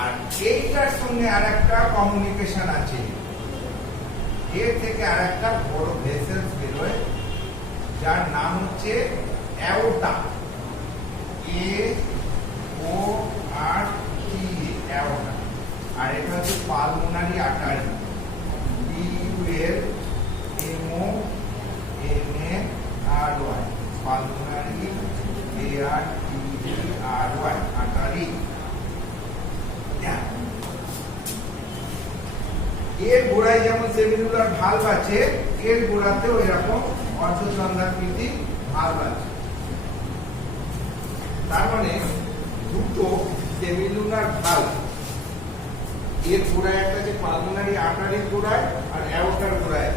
আর এইটার সঙ্গে আর একটা কমিউনিকেশন আছে, এর থেকে আর একটা বড় ভেসেলস বেরোয়, যার নাম হচ্ছে অ্যাওর্টা, AORTA, অ্যাওর্টা। আর এটা হচ্ছে pulmonary artery, PULMONARY, pulmonary ARTERY, artery. এর গোড়ায় যেমন সেমিনুলার ভালভ আছে, এর গোড়াতেও এরকম অর্ধচন্দ্রাকৃতি ভালভ আছে। তার মানে দুটো সেমিনুলার ভালভ, এর গোড়ায় একটা যে পালমোনারি আর্টারির গোড়ায় আর অ্যাওর্টার গোড়ায়।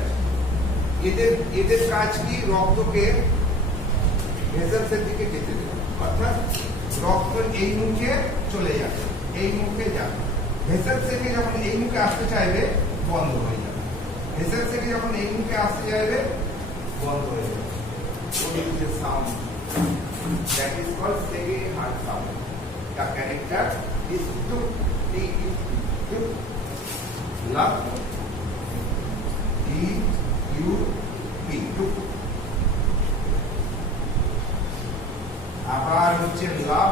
এদের কাজ কি? রক্তকে ভেসেলসের দিকে যেতে দেবে, অর্থাৎ রক্ত এই মুখে চলে যাবে, এই মুখে যাবে। ভেসেলস থেকে যখন এই মুখে আসতে চাইবে বন্ধ হয়ে যাবে, ভেসেলস থেকে যখন এই মুখে আসতে চাইবে বন্ধ হয়ে যাবে। Sound that is called second heart sound. The character is tuk, tuk, love, DUP, tuk. আবার হচ্ছে লাভ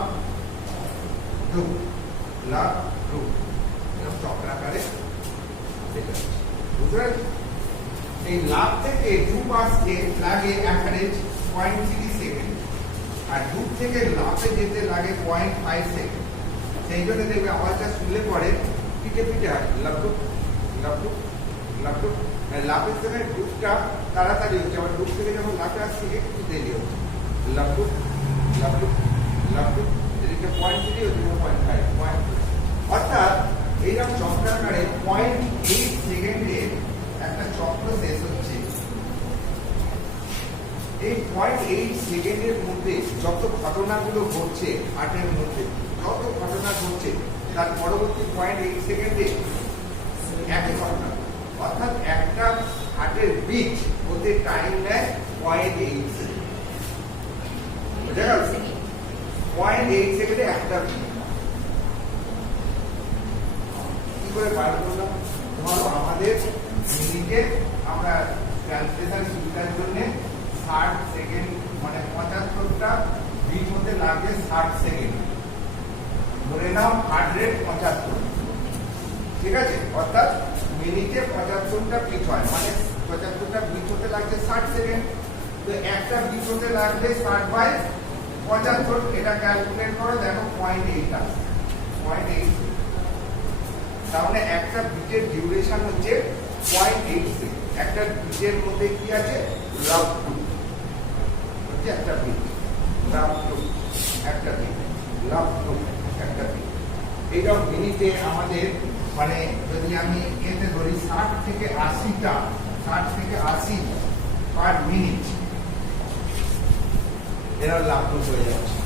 টুক, লাভ টুক, চক্রাকারে বুঝতে পারছি? এই লাভ থেকে ডুব আসতে লাগে অ্যাভারেজ 0.3 সেকেন্ড, আর ডুব থেকে লাভে যেতে লাগে 0.5 সেকেন্ড। সেই জন্য দেখবে আওয়াজটা শুনলে পরে পিঠে পিঠে হয়, লাভটুক লাভটুক লাভটুক। লাভের থেকে ডুবটা তাড়াতাড়ি হচ্ছে, আবার ডুব থেকে যখন লাভে আসছে একটু দেরি হচ্ছে, লাভটুক লাভটুক লাভটুক। এদিকে 0.3 হচ্ছে 0.5 অর্থাৎ এইরকম চক্রাকারে 0.8 সেকেন্ডে একটা চক্র শেষ হচ্ছে। এই 0.8 সেকেন্ডের মধ্যে যত ঘটনাগুলো ঘটছে হার্টের মধ্যে, যত ঘটনা ঘটছে তার পরবর্তী 0.8 সেকেন্ডে একই ঘটনা, অর্থাৎ একটা হার্টের বিট হতে টাইম নেয় 0.8 সেকেন্ড। বুঝা গেল? 0.8 সেকেন্ডে একটা বিট। কি করে বার করলাম? ধরো আমাদের মিনিটে আমরা ক্যালকুলেশন সুবিধার জন্য 60 সেকেন্ড মানে 75টা বিট হতে লাগে 60 সেকেন্ড। ধরে নাও হার্ট রেট 75, ঠিক আছে? অর্থাৎ মিনিটে 75টা বিট হয়, মানে 75টা বিট হতে লাগছে 60 সেকেন্ড। তো একটা বিট হতে লাগবে 60/75, এটা ক্যালকুলেট করো, দেখো 0.8 আসে, 0.8। তাহলে একটা বিটের ডিউরেশন হচ্ছে 0.8 সেকেন্ড। একটা বিটের মধ্যে কি আছে? লাভ হচ্ছে একটা বিট, লাভ একটা বিট, লাভ একটা বিট। এইরকম মিনিটে আমাদের মানে যদি আমি এতে ধরি 60 থেকে 80টা, 60 থেকে 80 পার মিনিট, এরা লাভ হয়ে যাচ্ছে।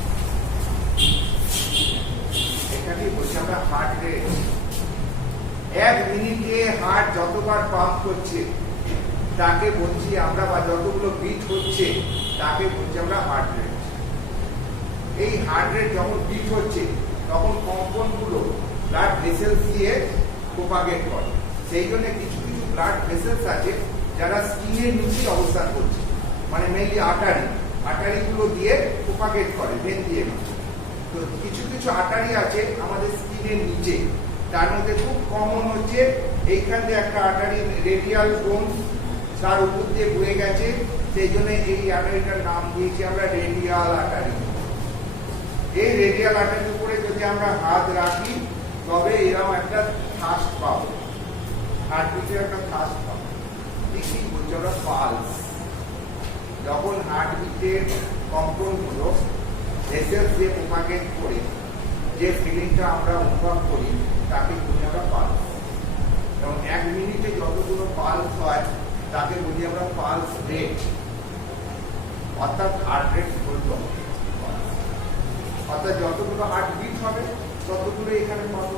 এখানে বলছি আমরা হার্ট রেট। এক মিনিটে হার্ট যতবার পাম্প করছে তাকে বলছি আমরা, বা যতগুলো বিট হচ্ছে তাকে বলছি আমরা হার্ট রেট। এই হার্ট রেট যখন বিট হচ্ছে তখন কম্পনগুলো ব্লাড ভেসেলস দিয়ে প্রোপাগেট করে। সেই জন্য কিছু কিছু ব্লাড ভেসেলস আছে যারা স্কিনের নিচে অবস্থান করছে, মানে মেইনলি আর্টারিগুলো দিয়ে প্রোপাগেট করে ভেন দিয়ে। তো কিছু কিছু আর্টারি আছে আমাদের স্কিনের নিচে, তার মধ্যে খুব কমন হচ্ছে এইখান দিয়ে একটা আর্টারি রেডিয়াল বোন, তার উপর দিয়ে বয়ে গেছে, সেই জন্য এই আর্টারিটার নাম দিয়েছি আমরা রেডিয়াল আর্টারি। এই রেডিয়াল আর্টারির উপরে যদি আমরা হাত রাখি তবে এরকম একটা থাস্ট পাবো, হার্টবিটের একটা থাস্ট পাবো। দেখি বলছি আমরা পালস। যখন হার্টবিটের কম্পনগুলো ভেসেলস দিয়ে প্রোপাগেট করে যে ফিলিংটা আমরা অনুভব করি তাকে বলি আমরা পালস। এবং এক মিনিটে যতগুলো পালস হয় তাকে বলি আমরা পালস রেট, অর্থাৎ হার্ট রেট বলতো। অর্থাৎ যতগুলো হার্ট বিট হবে ততগুলো এখানে পাবো।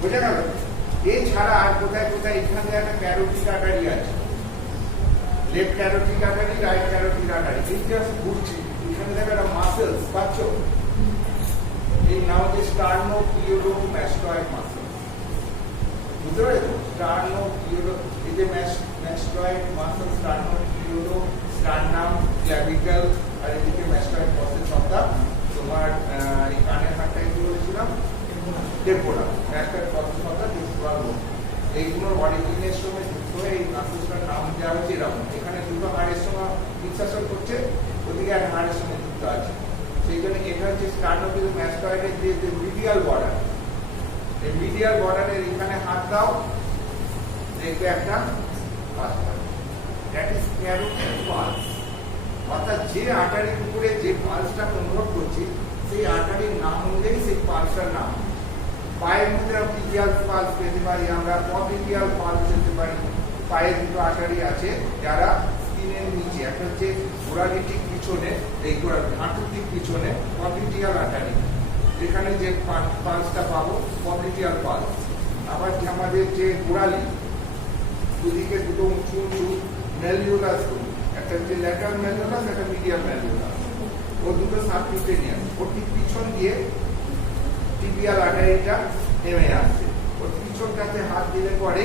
বুঝা গেল? এছাড়া আর কোথায় কোথায় এখানে একটা ক্যারোটিড আর্টারি আছে, left carotid artery, right carotid artery. এই জাস্ট ঘুরছি, এখানে দেখো একটা মাসেলস পাচ্ছ, এই নাম হচ্ছে স্টার্নোক্লিওডোমাস্টয়েড মাসেল। বুঝতে পেরেছো? স্টার্নোক্লিওডো, এই যে ম্যাস্টয়েড মাসেল, স্টার্নোক্লিওডো, স্টার্নাম, ক্ল্যাভিকল, আর এদিকে ম্যাস্টয়েড প্রসেস অফ দা তোমার এই কানের হাড়টাই কি বলেছিলাম? টেম্পোরা, mastoid process of the temporal bone. এইগুলোর অরিজিনের সঙ্গে যুক্ত হয়ে এই মাসেলসটার নাম দেওয়া হচ্ছে এরকম। এখানে দুটো হাড়ের সঙ্গে ফিক্সেশন করছে, ওদিকে এক হাড়ের সঙ্গে যুক্ত আছে। সেই জন্য এটা হচ্ছে স্টার্নোক্লিওডোমাস্টয়েডের যে মিডিয়াল বর্ডার, এই মিডিয়াল বর্ডারের এখানে হাত দাও, দেখবে একটা pulse, that is carotid pulse. অর্থাৎ যে আর্টারির উপরে যে পালসটা অনুভব করছি সেই আর্টারির নাম অনুযায়ী সেই পালসটার নাম। পায়ের মধ্যে টিবিয়াল পালস পেতে পারি আমরা, পপিডিয়াল পালস পেতে পারি। পায়ের দুটো আর্টারি আছে যারা স্কিনের নিচে, একটা হচ্ছে গোড়ালির ঠিক পিছনে, এই হাঁটুর ঠিক পিছনে পপিডিয়াল আর্টারি, যেখানে যে পালসটা পাবো পপিডিয়াল পালস। আবার আমাদের যে গোড়ালি দুদিকে দুটো উঁচু উঁচু ম্যালিওলাস, একটা হচ্ছে ল্যাটারাল ম্যালিওলাস, একটা মিডিয়াল ম্যালিওলাস, ও দুটো সাবকিউটেনিয়াস। ওর ঠিক পিছন দিয়ে টিবিয়াল আর্টারিটা নেমে আসছে, ওর পিছনটাতে হাত দিলে পরে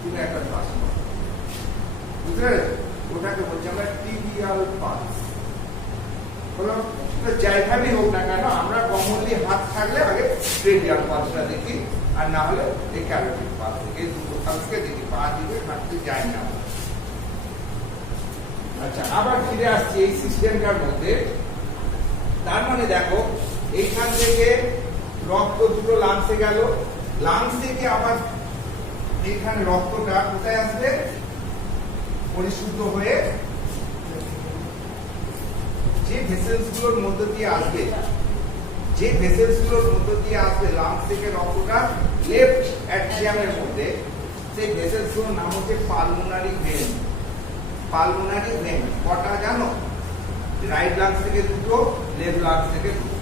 তুমি একটা শ্বাস পাবে। বুঝতে পেরেছো? ওটাকে বলছি আমরা টিবিয়াল পালস। হলো তো যাইভাবেই হোক না কেন আমরা কমনলি হাত থাকলে আগে রেডিয়াল পালসটা দেখি, আর না হলে এই ক্যারোটিড পালস, এই দুটো আজকে দেখি পা দিকে হাঁটতে যায় না। আচ্ছা, আবার ফিরে আসছি এই সিস্টেমটার মধ্যে। তার মানে দেখো এইখান থেকে রক্ত দুটো লাংসে গেল, লাংস থেকে আবার এইখানে রক্তটা কোথায় আসবে, পরিশুদ্ধ হয়ে যে ভেসেলস গুলোর মধ্য দিয়ে আসবে, যে ভেসেলস গুলোর মধ্য দিয়ে আসবে লাংস থেকে রক্তটা লেফট অ্যাট্রিয়ামের মধ্যে, সেই ভেসেলস গুলোর নাম হচ্ছে পালমোনারি ভেন। পালমোনারি ভেন কটা জানো? রাইট লাংস থেকে দুটো, লেফট লাংস থেকে দুটো।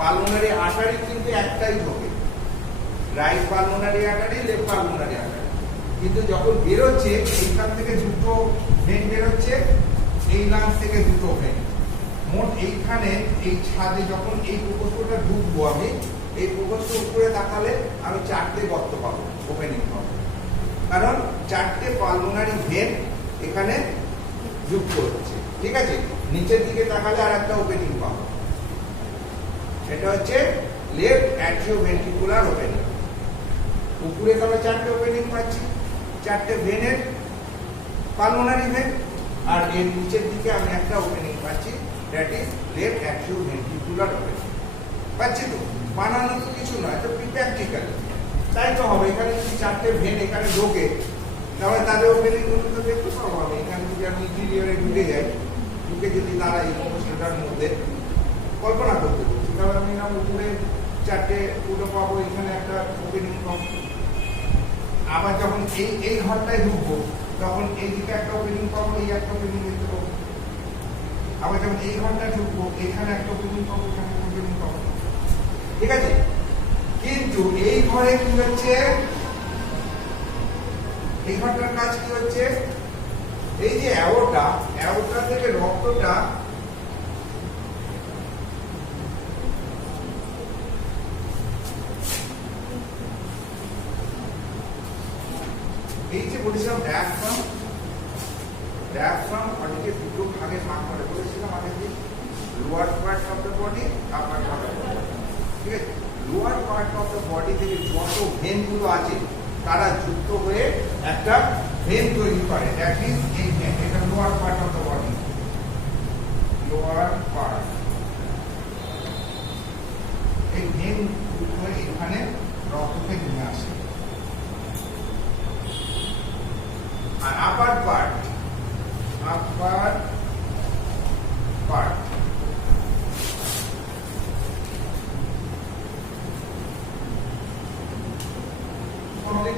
পালমোনারি আর্টারি কিন্তু একটাই ঢোকে, right pulmonary artery, left pulmonary artery. কিন্তু যখন বেরোচ্ছে এইখান থেকে দুটো ভেন বেরোচ্ছে, এই লাংস থেকে দুটো ভেন। মোট এইখানে এই ছাদে যখন এই প্রকোষ্ঠটা ঢুকবো আমি, এই প্রকোষ্ঠ উপরে তাকালে আমি চারটে গর্ত পাবো, ওপেনিং পাবো, কারণ চারটে পালমোনারি ভেন এখানে যুক্ত হচ্ছে। ঠিক আছে, নিচের দিকে তাকালে আর একটা ওপেনিং পাবো, এটা হচ্ছে লেফট অ্যাট্রিওভেন্ট্রিকুলার ওপেনিং। উপরে তবে চারটে ওপেনিং পাচ্ছি, চারটে ভেনের পালমোনারি ভেন, আর এর নিচের দিকে আমি একটা ওপেনিং পাচ্ছি, that is left atrioventricular opening. পাচ্ছি তো? বানানো তো কিছু নয়, তো প্র্যাকটিক্যাল তাই তো হবে। এখানে যদি চারটে ভেন এখানে ঢোকে, তাহলে তাদের ওপেনিং গুলো তো দেখতে পাবো আমি। এখানে যদি আমি ইন্টিরিয়রে ঢুকে যাই, ঢুকে যদি দাঁড়াই এই প্রশ্নটার মধ্যে, কল্পনা করতে পারছি, তাহলে আমি না উপরে চারটে ফুটো পাবো, এখানে একটা ওপেনিং পাবো। আবার যখন এই ঘরটায় ঢুকবো, তখন এই দিকে একটা ওপেনিং পাবো, এই একটা ওপেনিং দেখতে পাবো। আবার যখন এই ঘরটায় ঢুকবো, এখানে একটা ওপেনিং পাবো, এখানে একটা ওপেনিং পাবো। ঠিক আছে, কিন্তু এই ঘরে কি হচ্ছে, এই ঘরটার কাজ কি হচ্ছে, এই যে অ্যাওর্টা থেকে রক্তটা এই যে বলেছিলাম ডায়াফ্রাম বডিকে দুটো ভাগে ভাগ করে বলেছিলাম আগে, যে lower part of the body, upper part of the body. ঠিক আছে, lower part of the body থেকে যত ভেন গুলো আছে তারা যুক্ত হয়ে একটা ভেন তৈরি করে, দ্যাট ইজ এই ভেন। এটা lower part of the body, lower part. এই ভেন এখানে রক্তকে নিয়ে আসে। আর আপার পার্ট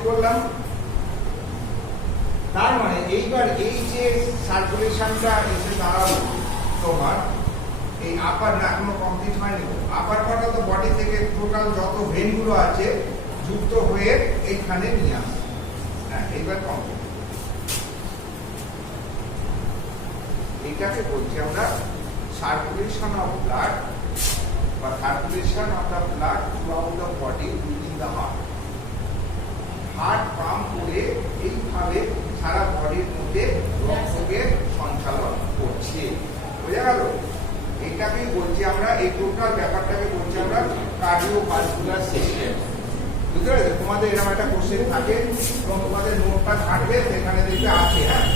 করলাম। তার মানে এইবার এই যে সার্কুলেশনটা এসে দাঁড়ালো তোমার এই আপার, না এখনো কমপ্লিট হয়নি, আপার পার্ট অফ দ্য বডি থেকে টোটাল যত ভেন গুলো আছে যুক্ত হয়ে এইখানে নিয়ে আসে। হ্যাঁ, এইবার কমপ্লিট। এইটাকে বলছি আমরা সার্কুলেশন অফ ব্লাড, বা circulation of the blood throughout the body within the heart. Heart pump করে এইভাবে সারা বডির মধ্যে রক্তকে সঞ্চালন করছে। বোঝা গেল? এটাকেই বলছি আমরা, এই টোটাল ব্যাপারটাকে বলছি আমরা কার্ডিওভাস্কুলার সিস্টেম। বুঝতে পেরেছো? তোমাদের এরকম একটা কোশ্চেন থাকে এবং তোমাদের নোটটা থাকবে, সেখানে দেখবে আছে। হ্যাঁ,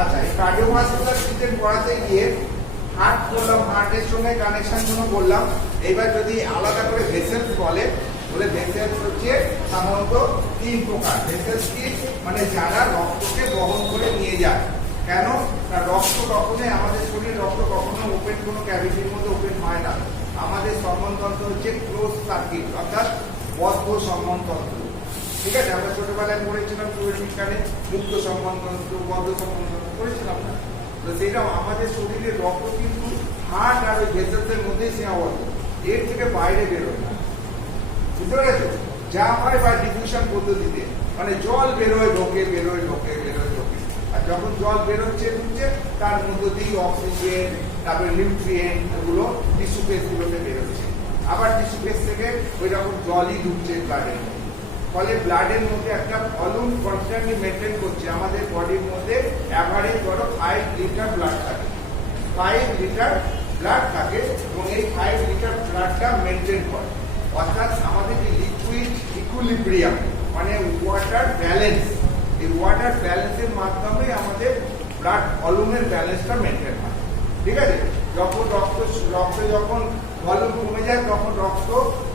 আচ্ছা, এই কার্ডিওভাস্কুলার সিস্টেম পড়াতে গিয়ে হার্ট বললাম, হার্টের সঙ্গে কানেকশন গুলো বললাম। এবার যদি আলাদা করে ভেসেলস বলে, ভেসেলস হচ্ছে সাধারণত তিন প্রকার। ভেসেলস কি মানে যারা রক্তকে বহন করে নিয়ে যায়। কেন? না, রক্ত কখনোই আমাদের শরীর রক্ত কখনো ওপেন কোনো ক্যাভিটির মধ্যে ওপেন হয় না। আমাদের সম্বন্ধতন্ত্র হচ্ছে ক্লোজ সার্কিট, অর্থাৎ বদ্ধ সম্বন্ধতন্ত্র। ঠিক আছে, আমরা ছোটবেলায় পড়েছিলাম বিজ্ঞানে মুক্ত সম্বন্ধতন্ত্র, বদ্ধ সম্বন্ধতন্ত্র পড়েছিলাম না? তো সেটা আমাদের শরীরের রক্ত কিন্তু হার্ট আর ওই ভেসেলসের মধ্যেই সীমাবদ্ধ, এর থেকে বাইরে বেরোয় না। বুঝতে পেরেছো? যা হয় বা ডিফিউশন পদ্ধতিতে, মানে জল বেরোয় ঢোকে, বেরোয় ঢোকে, বেরোয় ঢোকে। আর যখন জল বেরোচ্ছে ঢুকছে, তার মধ্য দিয়ে অক্সিজেন, তারপরে নিউট্রিয়েন্ট, এগুলো টিস্যু পেস গুলোতে বেরোচ্ছে। আবার টিস্যু পেস থেকে ওই রকম জলই ঢুকছে ব্লাডের মধ্যে। ফলে ব্লাডের মধ্যে একটা ভলিউম কনস্ট্যান্টলি মেনটেন করছে। আমাদের বডির মধ্যে অ্যাভারেজ ধরো 5 লিটার ব্লাড থাকে, 5 লিটার ব্লাড থাকে এবং এই 5 লিটার ব্লাডটা মেনটেন করে। অর্থাৎ আমাদের যে লিকুইড ইকুইলিব্রিয়াম মানে ওয়াটার ব্যালেন্স, এই ওয়াটার ব্যালেন্সের মাধ্যমে আমাদের ব্লাড ভলিউমের ব্যালেন্সটা মেনটেন হয়। ঠিক আছে, যখন রক্ত যখন ভলিউম কমে যায় তখন রক্ত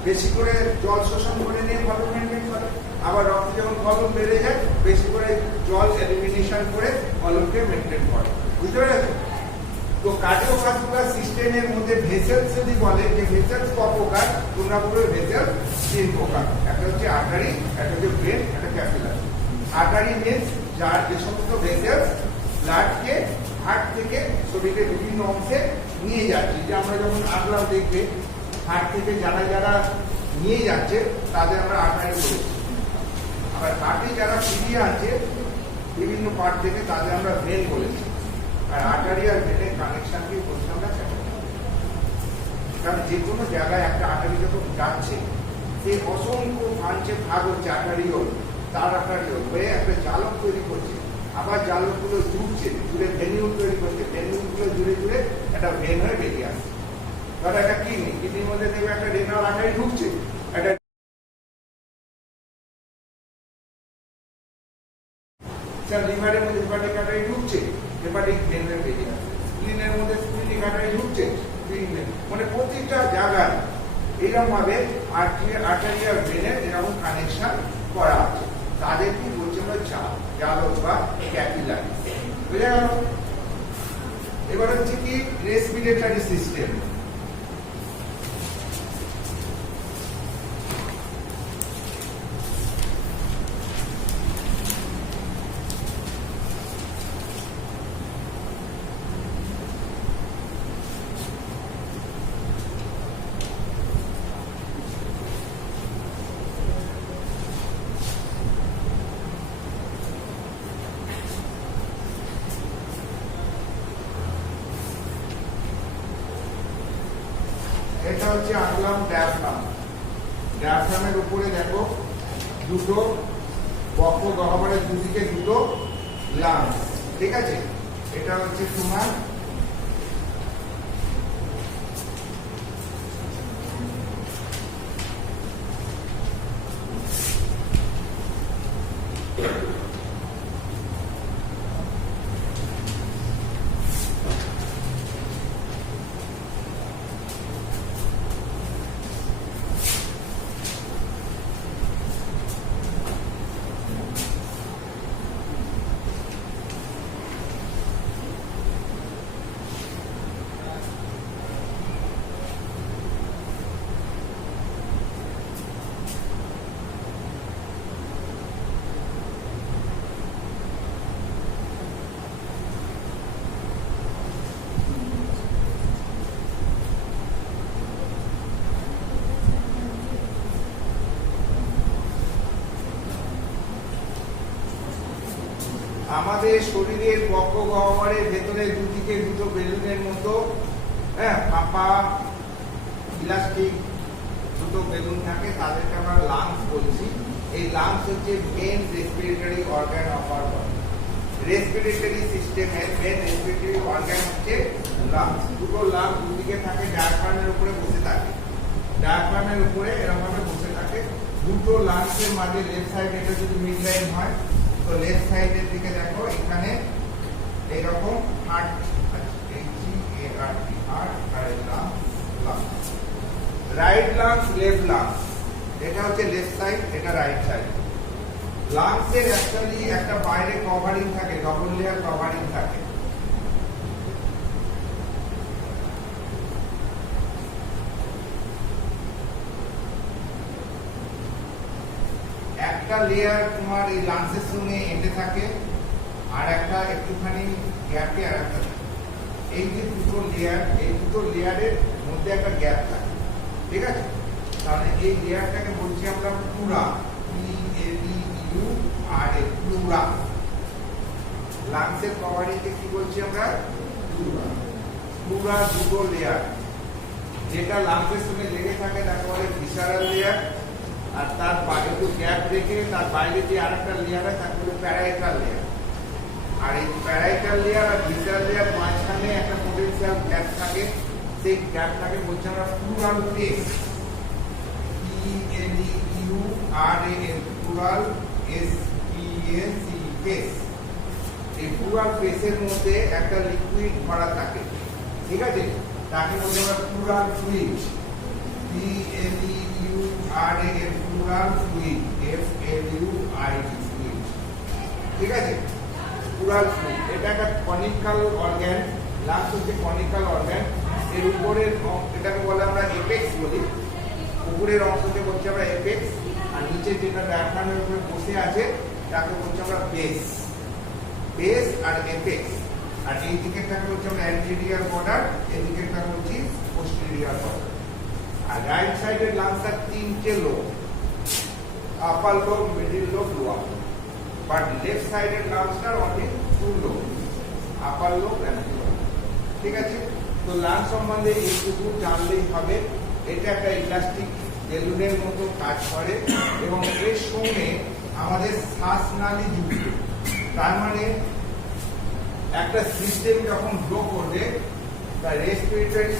বেশি করে জল শোষণ করে নিয়ে ভলিউম মেনটেন করে, আবার রক্ত যখন ভলিউম বেড়ে যায় বেশি করে জল এলিমিনেশন করে ভলিউমকে মেনটেন করে। বুঝতে পেরেছো? তো কার্ডিওভাস্কুলার সিস্টেমের মধ্যে ভেসেলস যদি বলে যে ভেসেলস ক প্রকার, তোমরা বলবে ভেসেল 3 প্রকার। একটা হচ্ছে আর্টারি, একটা হচ্ছে ভেন, একটা ক্যাপিলারি। আর্টারি মিন্স যার যে সমস্ত ভেসেলস ব্লাডকে হার্ট থেকে শরীরের বিভিন্ন অংশে নিয়ে যাচ্ছে, যে আমরা যখন আঁকলাম দেখবে হার্ট থেকে যারা যারা নিয়ে যাচ্ছে তাদের আমরা আর্টারি বলেছি। আবার হার্টে যারা ফিরিয়ে আনছে বিভিন্ন পার্ট থেকে তাদের আমরা ভেন বলেছি। আর আর্টারি আর ভেনের কানেকশনকে বলছি আমরা ক্যাপিলারি। কারণ যে কোনো জায়গায় একটা আর্টারি যখন যাচ্ছে সেই অসংখ্য ব্রাঞ্চে ভাগ হচ্ছে আর্টারিওল, তার আর্টারিওল হয়ে একটা জালক তৈরি করছে, আবার জালকগুলো জুড়ছে, জুড়ে ভেনিউল তৈরি করছে, ভেনিউলগুলো জুড়ে জুড়ে একটা ভেন হয়ে বেরিয়ে আসছে। ধরো একটা কিডনি, কিডনির মধ্যে দেখবে একটা রেনাল আর্টারি ঢুকছে, একটা লিভারের মধ্যে হেপাটিক আর্টারি ঢুকছে, হেপাটিক ভেন হয়ে বেরিয়ে আসছে। স্প্লিনের মধ্যে স্প্লিনিক আর্টারি ঢুকছে, স্প্লিন ভেন। মানে প্রতিটা জায়গায় এইরকম ভাবে আর্টারি আর ভেনের এরকম কানেকশন করা আছে। তাদের কি বলছে আমরা জালক বা ক্যাপিলারি। বুঝে গেল? এবার হচ্ছে কি রেসপিরেটরি সিস্টেম। এটা হচ্ছে আঁকলাম ডায়াফ্রাম। ডায়াফ্রামের উপরে দেখো দুটো বক্ষ গহ্বরের দুদিকে দুটো লাংস। ঠিক আছে, এটা হচ্ছে তোমার আমাদের শরীরের বক্ষ গহ্বরের ভেতরে দুদিকে দুটো বেলুনের মতো ফাঁপা ইলাস্টিক দুটো বেলুন থাকে, তাদেরকে আমরা লাংস বলছি। এই লাংস হচ্ছে main respiratory organ of our body. Respiratory সিস্টেমের মেন রেসপিরেটরি অর্গান হচ্ছে লাংস। দুটো লাংস দুদিকে থাকে, ডায়াফ্রামের উপরে বসে থাকে, ডায়াফ্রামের উপরে এরকম ভাবে বসে থাকে। দুটো লাংসের মাঝে লেফট সাইড এটা যদি মিড লাইন হয় তো লেফট সাইডের দিকে দেখো এখানে এইরকম heart right lungs left lungs, এটা হচ্ছে লেফট সাইড, এটা রাইট সাইড। লাংসের অ্যাকচুয়ালি একটা বাইরে কভারিং থাকে, ডবল লেয়ার কভারিং থাকে। একটা লেয়ার তোমার এই লাংসের সঙ্গে এঁটে থাকে, আর একটা একটুখানি গ্যাপে আর একটা থাকে। এই যে দুটো লেয়ার, এই দুটো লেয়ারের মধ্যে একটা গ্যাপ থাকে। ঠিক আছে, তাহলে এই লেয়ারটাকে বলছি আমরা প্লুরা, প্লুরা। লাংসের কভারিংকে কি বলছি আমরা? প্লুরা। প্লুরা দুটো লেয়ার, যেটা লাংসের সঙ্গে লেগে থাকে তাকে বলে ভিসারাল লেয়ার, আর তার একটু গ্যাপ রেখে তার বাইরে যে আরেকটা লেয়ার হয় তাকে বলে প্যারাইটাল লেয়ার। আর এই প্যারাইটাল লেয়ার আর ভিসারাল লেয়ার মাঝখানে একটা পোটেনশিয়াল গ্যাপ থাকে, সেই গ্যাপটাকে বলছি আমরা plural face, PLEURAL, plural SPACE face. এই প্লুরাল ফেসের মধ্যে একটা লিকুইড ভরা থাকে, ঠিক আছে, তাকে বলছি আমরা plural fluid, PLEURAL, plural fluid, FLUID fluid, ঠিক আছে, প্লুরাল ফ্লুইড। এটা একটা কনিক্যাল অর্গান, লাংস হচ্ছে কনিক্যাল অর্গান। এর উপরের এটাকে বলে আমরা এপেক্স বলি, উপরের অংশকে বলছি আমরা এপেক্স, আর নিচে যেটা ডায়াফ্রামের উপরে বসে আছে তাকে বলছি আমরা বেস, বেস আর এপেক্স। আর এই দিকেরটাকে বলছি আমরা অ্যান্টেরিয়র বর্ডার, এই দিকেরটাকে বলছি পোস্টেরিয়র বর্ডার। আর রাইট সাইডের লাংসের তিনটে lobe, upper lobe, middle lobe, lower lobe. But left সাইডের লাংসটার only two lobe, upper lobe and lower. ঠিক আছে, তো লাংস সম্বন্ধে এইটুকু জানলেই হবে। এটা একটা ইলাস্টিক বেলুনের মতো কাজ করে এবং এর সঙ্গে আমাদের শ্বাসনালী যুক্ত। তার মানে একটা সিস্টেম যখন গ্রো করবে, the respiratory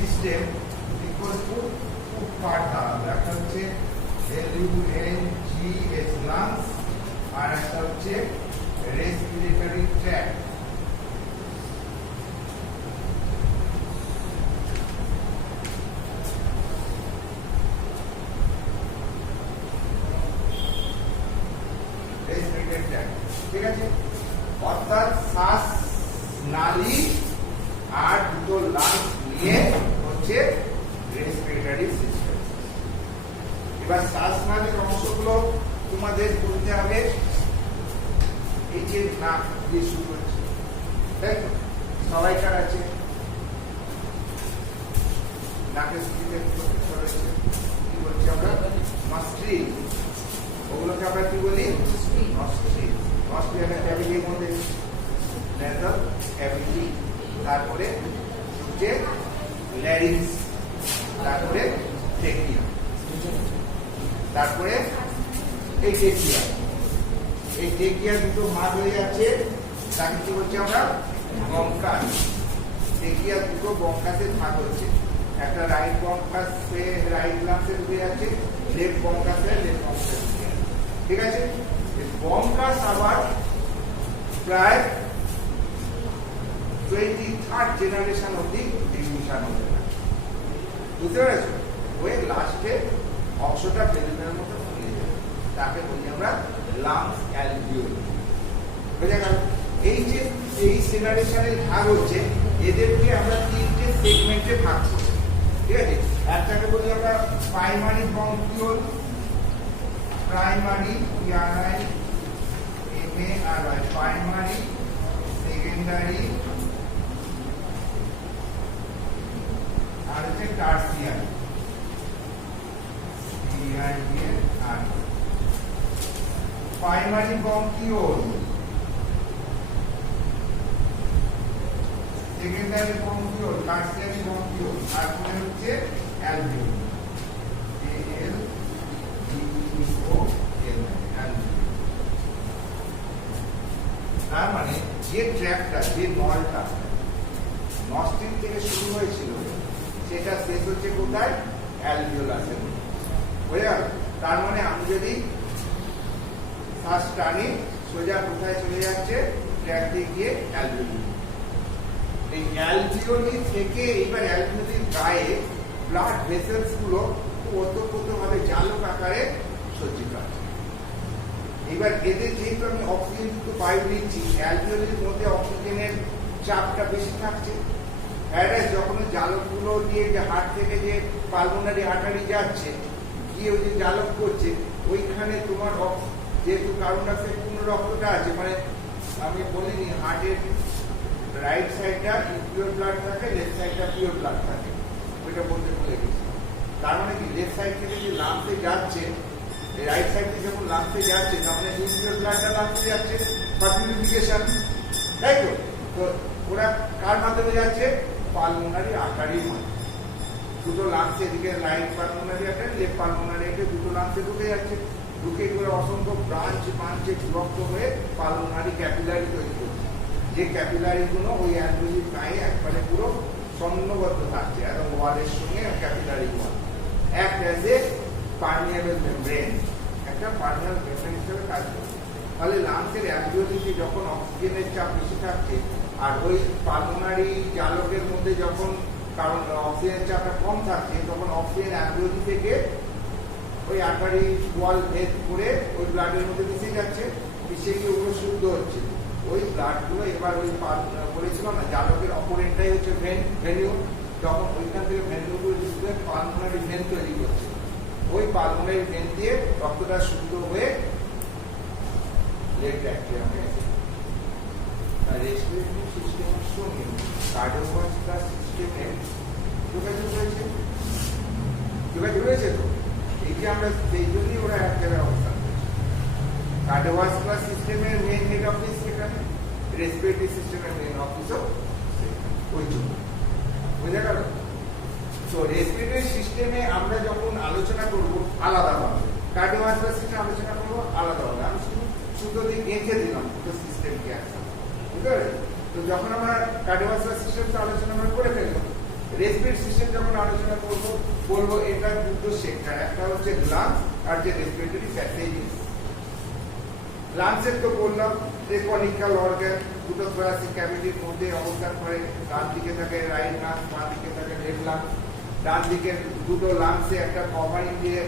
system equals to two part দাঁড়াবে। একটা হচ্ছে LUNGS lungs আর একটা হচ্ছে respiratory tract। ঠিক আছে, অর্থাৎ শ্বাস নালী আর দুটো লাংস নিয়ে হচ্ছে রেসপিরেটরি সিস্টেম। এবার শ্বাস নালীর অংশগুলো তোমাদের বলতে হবে, এই যে নাক দিয়ে শুরু হচ্ছে, তাই তো, সবাইকার আছে, নাকের স্পিতে রয়েছে, কি বলছি আমরা মাস্ট্রিল, ওগুলোকে আমরা কি বলি নস্ট্রিল। নস্ট্রিলের ক্যাভিটির মধ্যে নেজাল ক্যাভিটি, তারপরে হচ্ছে ল্যারিংস, তারপরে ট্রেকিয়া, তারপরে এই ট্রেকিয়া। এই ট্রেকিয়া দুটো ভাগ হয়ে যাচ্ছে, তাকে কি বলছি আমরা বঙ্কাস। ট্রেকিয়া দুটো বঙ্কাসে ভাগ হচ্ছে, একটা রাইট বঙ্কাসে রাইট লাংসে ঢুকে যাচ্ছে, লেফট বঙ্কাসে লেফট লাংসে ঢুকে যাচ্ছে। ঠিক আছে, বঙ্কাস আবার প্রায় 23rd জেনারেশন অব্দি ডিভিশন হতে পারে, বুঝতে পেরেছো? ওই লাস্টে অংশটা বেলুনের মতো ফুলে যাবে, তাকে বলি আমরা লাংস অ্যালভিওলি। বুঝা গেল? এই যে এই জেনারেশনের ভাগ হচ্ছে, এদেরকে আমরা তিনটে সেগমেন্টে ভাগ করি, ঠিক আছে? একটাকে বলি আমরা primary bronchiole, primary primary, secondary আর হচ্ছে tertiary. Primary bronchiole, secondary bronchiole, tertiary bronchiole, তারপরে হচ্ছে অ্যালভিওল, তার মানে যে ট্র্যাকটা, যে নলটা নস্ট্রিল থেকে শুরু হয়েছিল, সেটা শেষ হচ্ছে কোথায়? অ্যালভিওলাসে। বুঝে গেল? তার মানে আমি যদি শ্বাস টানি, সোজা কোথায় চলে যাচ্ছে? ট্র্যাক দিয়ে গিয়ে অ্যালভিওলি। এই অ্যালভিওলি থেকে এইবার অ্যালভিওলির গায়ে ব্লাড ভেসেলস গুলো ওতপ্রোতভাবে জালক আকারে সজ্জিত আছে। এবার এদের যেহেতু আমি অক্সিজেন যুক্ত বায়ু দিচ্ছি, অ্যালভিওলির মধ্যে অক্সিজেনের চাপটা বেশি থাকছে। অ্যাডাস যখন জালকগুলো দিয়ে যে হার্ট থেকে যে পালমোনারি আর্টারি যাচ্ছে, গিয়ে ওই যে জালক করছে, ওইখানে তোমার যেহেতু কার্বন ডাইঅক্সাইড পূর্ণ রক্তটা আছে, মানে আমি বলিনি হার্টের রাইট সাইডটা ইম্পিওর ব্লাড থাকে, লেফট সাইডটা পিওর ব্লাড থাকে, ওইটা বলতে ভুলে গেছি। তার মানে কি লেফট সাইড থেকে যে লাংসে যাচ্ছে, রাইট সাইড থেকে যখন লাংসে যাচ্ছে, তার মানে ইম্পিওর ব্লাডটা লাংসে যাচ্ছে ফর পিউরিফিকেশন, তাই তো? তো ওরা কার মাধ্যমে যাচ্ছে? পালমোনারি আর্টারির মধ্যে। দুটো লাংস এদিকে right pulmonary artery, left pulmonary artery, দুটো লাংসে ঢুকে যাচ্ছে। ঢুকে করে অসংখ্য ব্রাঞ্চে বিভক্ত হয়ে পালমোনারি ক্যাপিলারি তৈরি করছে। যে ক্যাপিলারি গুলো ওই অ্যালভিওলির গায়ে একবারে পুরো সন্নবদ্ধ থাকছে, একদম ওয়ালের সঙ্গে capillary wall act as a permeable membrane, একটা পার্মিয়েবল মেমব্রেন হিসেবে কাজ করছে। তাহলে লাংসের অ্যালভিওলিতে যখন অক্সিজেনের চাপ বেশি থাকছে আর ওই পালমোনারি জালকের মধ্যে যখন কারণ অক্সিজেনের চাপটা কম থাকছে, তখন অক্সিজেন অ্যালভিওলি থেকে ওই আর্টারি ওয়াল ভেদ করে ওই ব্লাডের মধ্যে মিশে যাচ্ছে, মিশে গিয়ে ওগুলো শুদ্ধ হচ্ছে। ওই ব্লাডগুলো এবার ওই বলেছিল না জালকের অপরেন্টটাই হচ্ছে ভেনিউ, যখন ওইখান থেকে ভেনিউগুলো শুদ্ধ হয়ে পালমোনারি ভেন তৈরি করছে। ওই পালমোনারি ভেন দিয়ে রক্তটা শুদ্ধ হয়ে লেগ ব্যাকটেরিয়া হয়ে গেছে। রেসপিরেটরি সিস্টেমের সঙ্গে কার্ডিওভাস্কুলার সিস্টেমের যোগাযোগ রয়েছে, যোগাযোগ রয়েছে তো এই যে আমরা সেই জন্যই ওরা এক জায়গায় অবস্থান করছি। কার্ডিওভাস্কুলার সিস্টেমের মেইন হেড অফিস সেখানে, রেসপিরেটরি সিস্টেমের মেইন অফিসও ওই জন্য, বুঝা গেল? তো রেসপিরেটরি সিস্টেমে আমরা যখন আলোচনা করবো আলাদাভাবে, কার্ডিওভাস্কুলার সিস্টেম আলোচনা করবো আলাদাভাবে। আমি শুধু দিয়ে গেঁথে দিলাম দুটো সিস্টেমকে একসাথে, বুঝতে পারলে? তো যখন আমরা কার্ডিওভাস্কুলার সিস্টেম আলোচনা আমরা করে ফেললাম, রেসপিরেটরি সিস্টেম যখন আলোচনা করবো বলবো এটা দুটো সেক্টর, একটা হচ্ছে লাংস আর যে রেসপিরেটরি প্যাসেজেস। লাংসের তো বললাম যে কনিক্যাল অর্গান, দুটো থোরাসিক ক্যাভিটির মধ্যে অবস্থান করে। ডান দিকে থাকে রাইট লাংস, বাঁ দিকে থাকে লেফট লাংস। ডান দিকে দুটো লাংসে একটা কভারিং দিয়ে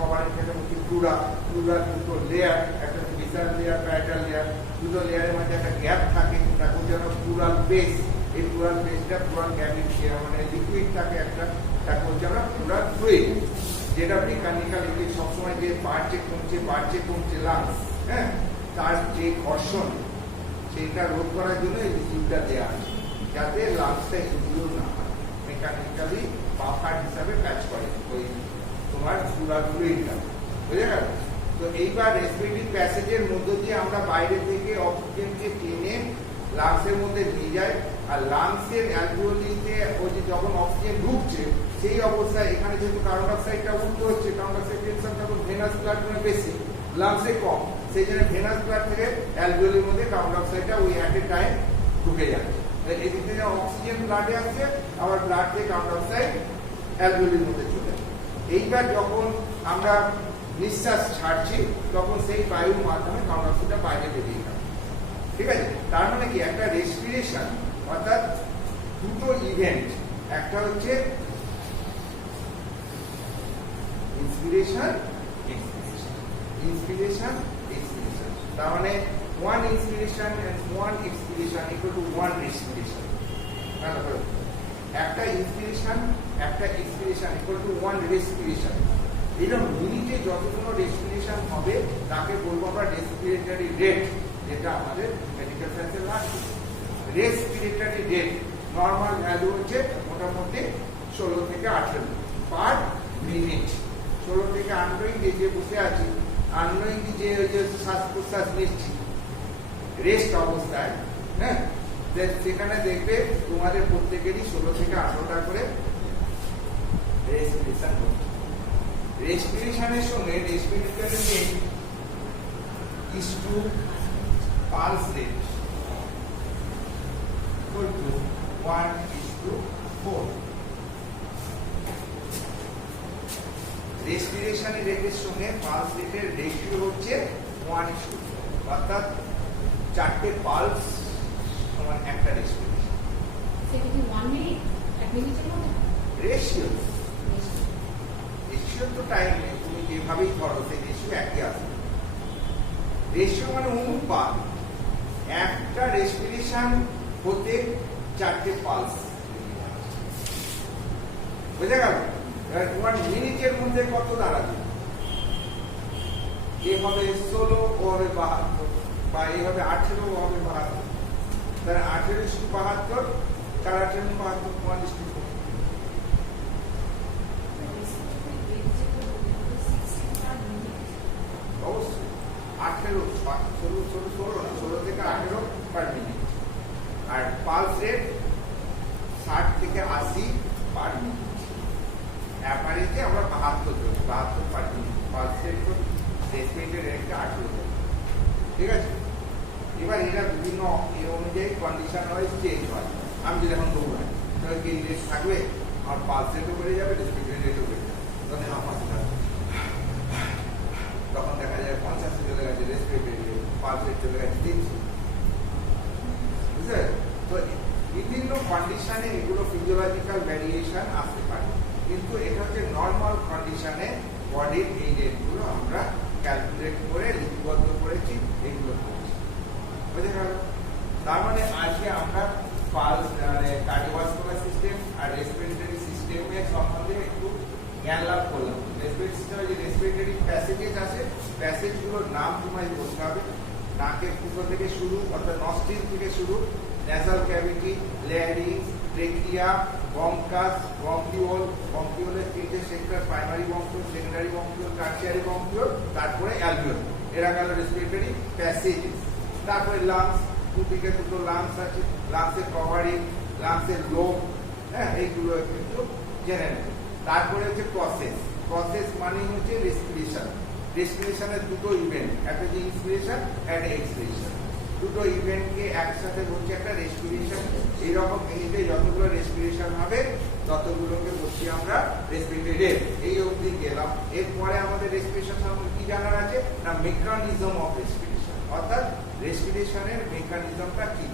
কভারিং থেকে হচ্ছে প্লুরা দুটো লেয়ার, একটা ভিসাল লেয়ার, প্যারাটাল লেয়ার। দুটো লেয়ারের মধ্যে একটা গ্যাপ থাকে, তাকে হচ্ছে আমরা প্লুরাল বেস। এই প্লুরাল বেসটা প্লুরাল ক্যাভিটি মানে লিকুইড থাকে একটা, তাকে হচ্ছে আমরা প্লুরাল ফ্লুইড, যেটা মেকানিক্যাল এটি সবসময় যে বাড়ছে কমছে লাংস, হ্যাঁ, তার যে ঘর্ষণ সেটা রোধ করার জন্য এই লিকুইডটা দেওয়া আছে, যাতে লাংসটা ইনজিউর না হয়, মেকানিক্যালি বাফার হিসাবে কাজ করে ওই তোমার প্লুরাল ফ্লুইডটা, বুঝে গেল? তো এইবার রেসপিরেটরি প্যাসেজের মধ্য দিয়ে আমরা বাইরে থেকে অক্সিজেনকে টেনে লাংসের মধ্যে নিয়ে যায়। আর লাংসের অ্যালভিওলিতে ওই যে যখন অক্সিজেন ঢুকছে সেই অবস্থায় এখানে যেহেতু কার্বন ডাইঅক্সাইডটা উঠতে হচ্ছে, কার্বন ডাইঅক্সাইড টেনশন তখন ভেনাস ব্লাড বেশি, লাংসে কম, সেই জন্য ভেনাস ব্লাড থেকে অ্যালভিওলির মধ্যে কার্বন ডাইঅক্সাইডটা ওই অ্যাট এ টাইম ঢুকে যাচ্ছে। এদিক থেকে অক্সিজেন ব্লাডে আসছে, আবার ব্লাড থেকে কার্বন ডাইঅক্সাইড অ্যালভিওলির মধ্যে চলে যাচ্ছে। এইবার যখন আমরা নিঃশ্বাস ছাড়ছি তখন সেই বায়ুর মাধ্যমে কার্বন ডাইঅক্সাইডটা বাইরে বেরিয়ে যাবে, ঠিক আছে? তার মানে কি একটা রেসপিরেশন অর্থাৎ দুটো ইভেন্ট, একটা হচ্ছে ইন্সপিরেশন এক্সপিরেশন, তার মানে one inspiration and one expiration equal to one respiration. একটা ইন্সপিরেশন একটা expiration equal to one respiration. এরকম মিনিটে যতগুলো রেসপিরেশন হবে তাকে বলবো আমরা রেসপিরেটরি রেট, যেটা আমাদের মেডিকেল সায়েন্সে লাগবে। রেসপিরেটরি রেট নর্মাল ভ্যালু হচ্ছে মোটামুটি 16 থেকে 18 পার মিনিট। 16 থেকে 18 যে বসে আছি, আননোয়িং যে ওই যে শ্বাস প্রশ্বাস নিচ্ছি রেস্ট অবস্থায়, হ্যাঁ, সেখানে দেখবে তোমাদের প্রত্যেকেরই 16 থেকে 18টা করে রেসপিরেশন হচ্ছে। রেসপিরেশনের সঙ্গে respiratory rate is to pulse rate equal to 1:4। রেসপিরেশন রেটের সঙ্গে পালস রেটের রেশিও হচ্ছে 1:4, অর্থাৎ 4টে পালস সমান একটা রেসপিরেশন। সেটা কি 1 মিনিট 1 মিনিটের মধ্যে রেশিও তো টাইম নেই, তুমি যেভাবেই ধরো সেই রেশিও একই আসবে। রেশিও মানে অনুপাত, একটা রেসপিরেশন হতে 4টে পালস, বুঝে গেল? তোমার মিনিটের মধ্যে কত দাঁড়াবে? এ হবে 16, ও হবে 72, বা এ হবে 18, ও হবে 72। তাহলে 18/72, 4/18/72, 1:4। অবশ্যই 18, 16 থেকে 18 পার মিনিট। আর পালস রেট 80 পার মিনিট, অ্যাভারেজে আমরা 72 পার মিনিট, পালস রেট করি, রেসপিরেটরি রেটটা 18। ঠিক আছে, এবার এরা বিভিন্ন এর অনুযায়ী কন্ডিশন ওয়াইজ চেঞ্জ হয়। আমি যদি এখন দৌড়াই তাহলে কি রেট থাকবে, আমার পালস রেটও বেড়ে যাবে, রেসপিরেটরি রেটও বেড়ে যাবে, তখন আমার তখন দেখা যায় 50 চলে গেছে, রেসপিরেটরি রেট, পালস রেট চলে গেছে 300। বুঝলে তো বিভিন্ন কন্ডিশনে এগুলো ফিজিওলজিক্যাল ভ্যারিয়েশন আসতে পারে, কিন্তু এটা হচ্ছে নর্মাল কন্ডিশনে বডির এই রেটগুলো আমরা ক্যালকুলেট করে লিপিবদ্ধ করেছি, এগুলো করছি। বুঝে গেল? তার মানে আজকে আমরা পালস কার্ডিওভাস্কুলার সিস্টেম আর রেসপিরেটরি সিস্টেমের সম্বন্ধে একটু জ্ঞান লাভ করলাম। রেসপিরেটরি সিস্টেমে যে রেসপিরেটরি প্যাসেজেস আছে, প্যাসেজগুলোর নাম তোমায় বলতে হবে। নাকের ফুটো থেকে শুরু, অর্থাৎ নস্ট্রিল থেকে শুরু, nasal cavity, larynx, trachea, bronchus, bronchiole, ব্রঙ্কিওলের 3টে sector, primary bronchiole, secondary bronchiole, tertiary bronchiole, তারপরে অ্যালভিওল। এরা গেল রেসপিরেটরি প্যাসেজেস। তারপরে লাংস, দুদিকে দুটো লাংস আছে, লাংসের কভারিং, লাংসের লোব, হ্যাঁ, এইগুলো কিন্তু জেনে নেব। তারপরে হচ্ছে প্রসেস। প্রসেস মানে হচ্ছে রেসপিরেশন। রেসপিরেশনের দুটো ইভেন্ট, একটা যে ইন্সপিরেশন, একটা এক্সপিরেশন। দুটো ইভেন্টকে একসাথে বলছি একটা রেসপিরেশন। এইরকম মিনিটে যতগুলো রেসপিরেশন হবে ততগুলোকে বলছি আমরা রেসপিরেটরি রেট। এই অবধি গেলাম। এরপরে আমাদের রেসপিরেশন সম্পর্কে কি জানার আছে না, মেকানিজম অফ রেসপিরেশন, অর্থাৎ রেসপিরেশনের মেকানিজমটা কি।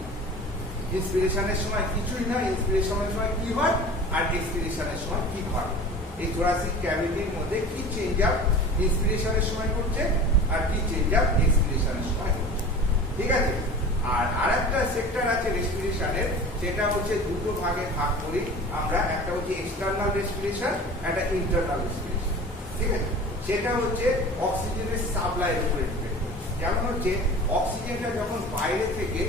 ইন্সপিরেশনের সময় কিছুই না, ইন্সপিরেশনের সময় কি হয় আর এক্সপিরেশনের সময় কি হয়, এই থোরাসিক ক্যাভিটির মধ্যে কি চেঞ্জ আপ ইন্সপিরেশনের সময় করছে আর কি চেঞ্জ আপ এক্সপিরেশনের সময় হচ্ছে। ঠিক আছে, আর আরেকটা সেক্টর আছে রেসপিরেশনের, সেটা হচ্ছে দুটো ভাগে ভাগ করি আমরা, একটা হচ্ছে এক্সটার্নাল রেসপিরেশন, একটা ইন্টারনাল রেসপিরেশন। ঠিক আছে, সেটা হচ্ছে অক্সিজেনের সাপ্লাইয়ের উপরে ডিপেন্ড করছে। যেমন হচ্ছে অক্সিজেনটা যখন বাইরে থেকে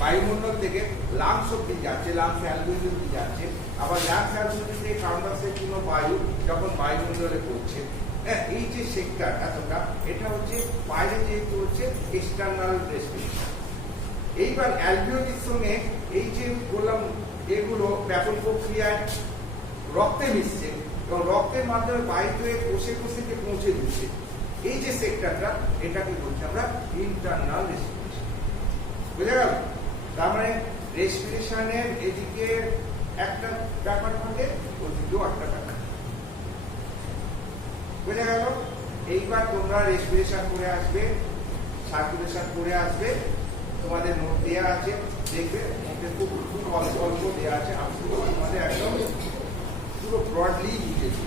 বায়ুমণ্ডল থেকে লাংস অব্দি যাচ্ছে, লাংস অ্যালভিওল অব্দি যাচ্ছে, আবার লাংস অ্যালভিওল থেকে কার্বন ডাইঅক্সাইড কিংবা বায়ু যখন বায়ুমণ্ডলে পড়ছে, হ্যাঁ, এই যে সেক্টর এতটা, এটা হচ্ছে বাইরে যেহেতু হচ্ছে এক্সটার্নাল রেসপিরেশন। এইবার অ্যালভিওলের সঙ্গে এই যে বললাম এগুলো ব্যাপক প্রক্রিয়ায় রক্তে মিশছে এবং রক্তের মাধ্যমে বাইরে হয়ে কোষে কোষে পৌঁছে দিচ্ছে, এই যে সেক্টরটা, এটাকে বলছি আমরা ইন্টারনাল রেসপিরেশন। বুঝে গেল? তার মানে রেসপিরেশনের এদিকে একটা ব্যাপার থাকে, ওদিকেও একটা ব্যাপার। বুঝে গেল? এইবার তোমরা রেসপিরেশন করে আসবে, সার্কুলেশন করে আসবে, তোমাদের নোট দেওয়া আছে, দেখবে নোটে খুব খুব অল্প অল্প দেওয়া আছে, আমি তোমাদের একদম পুরো ব্রডলি বুঝেছি।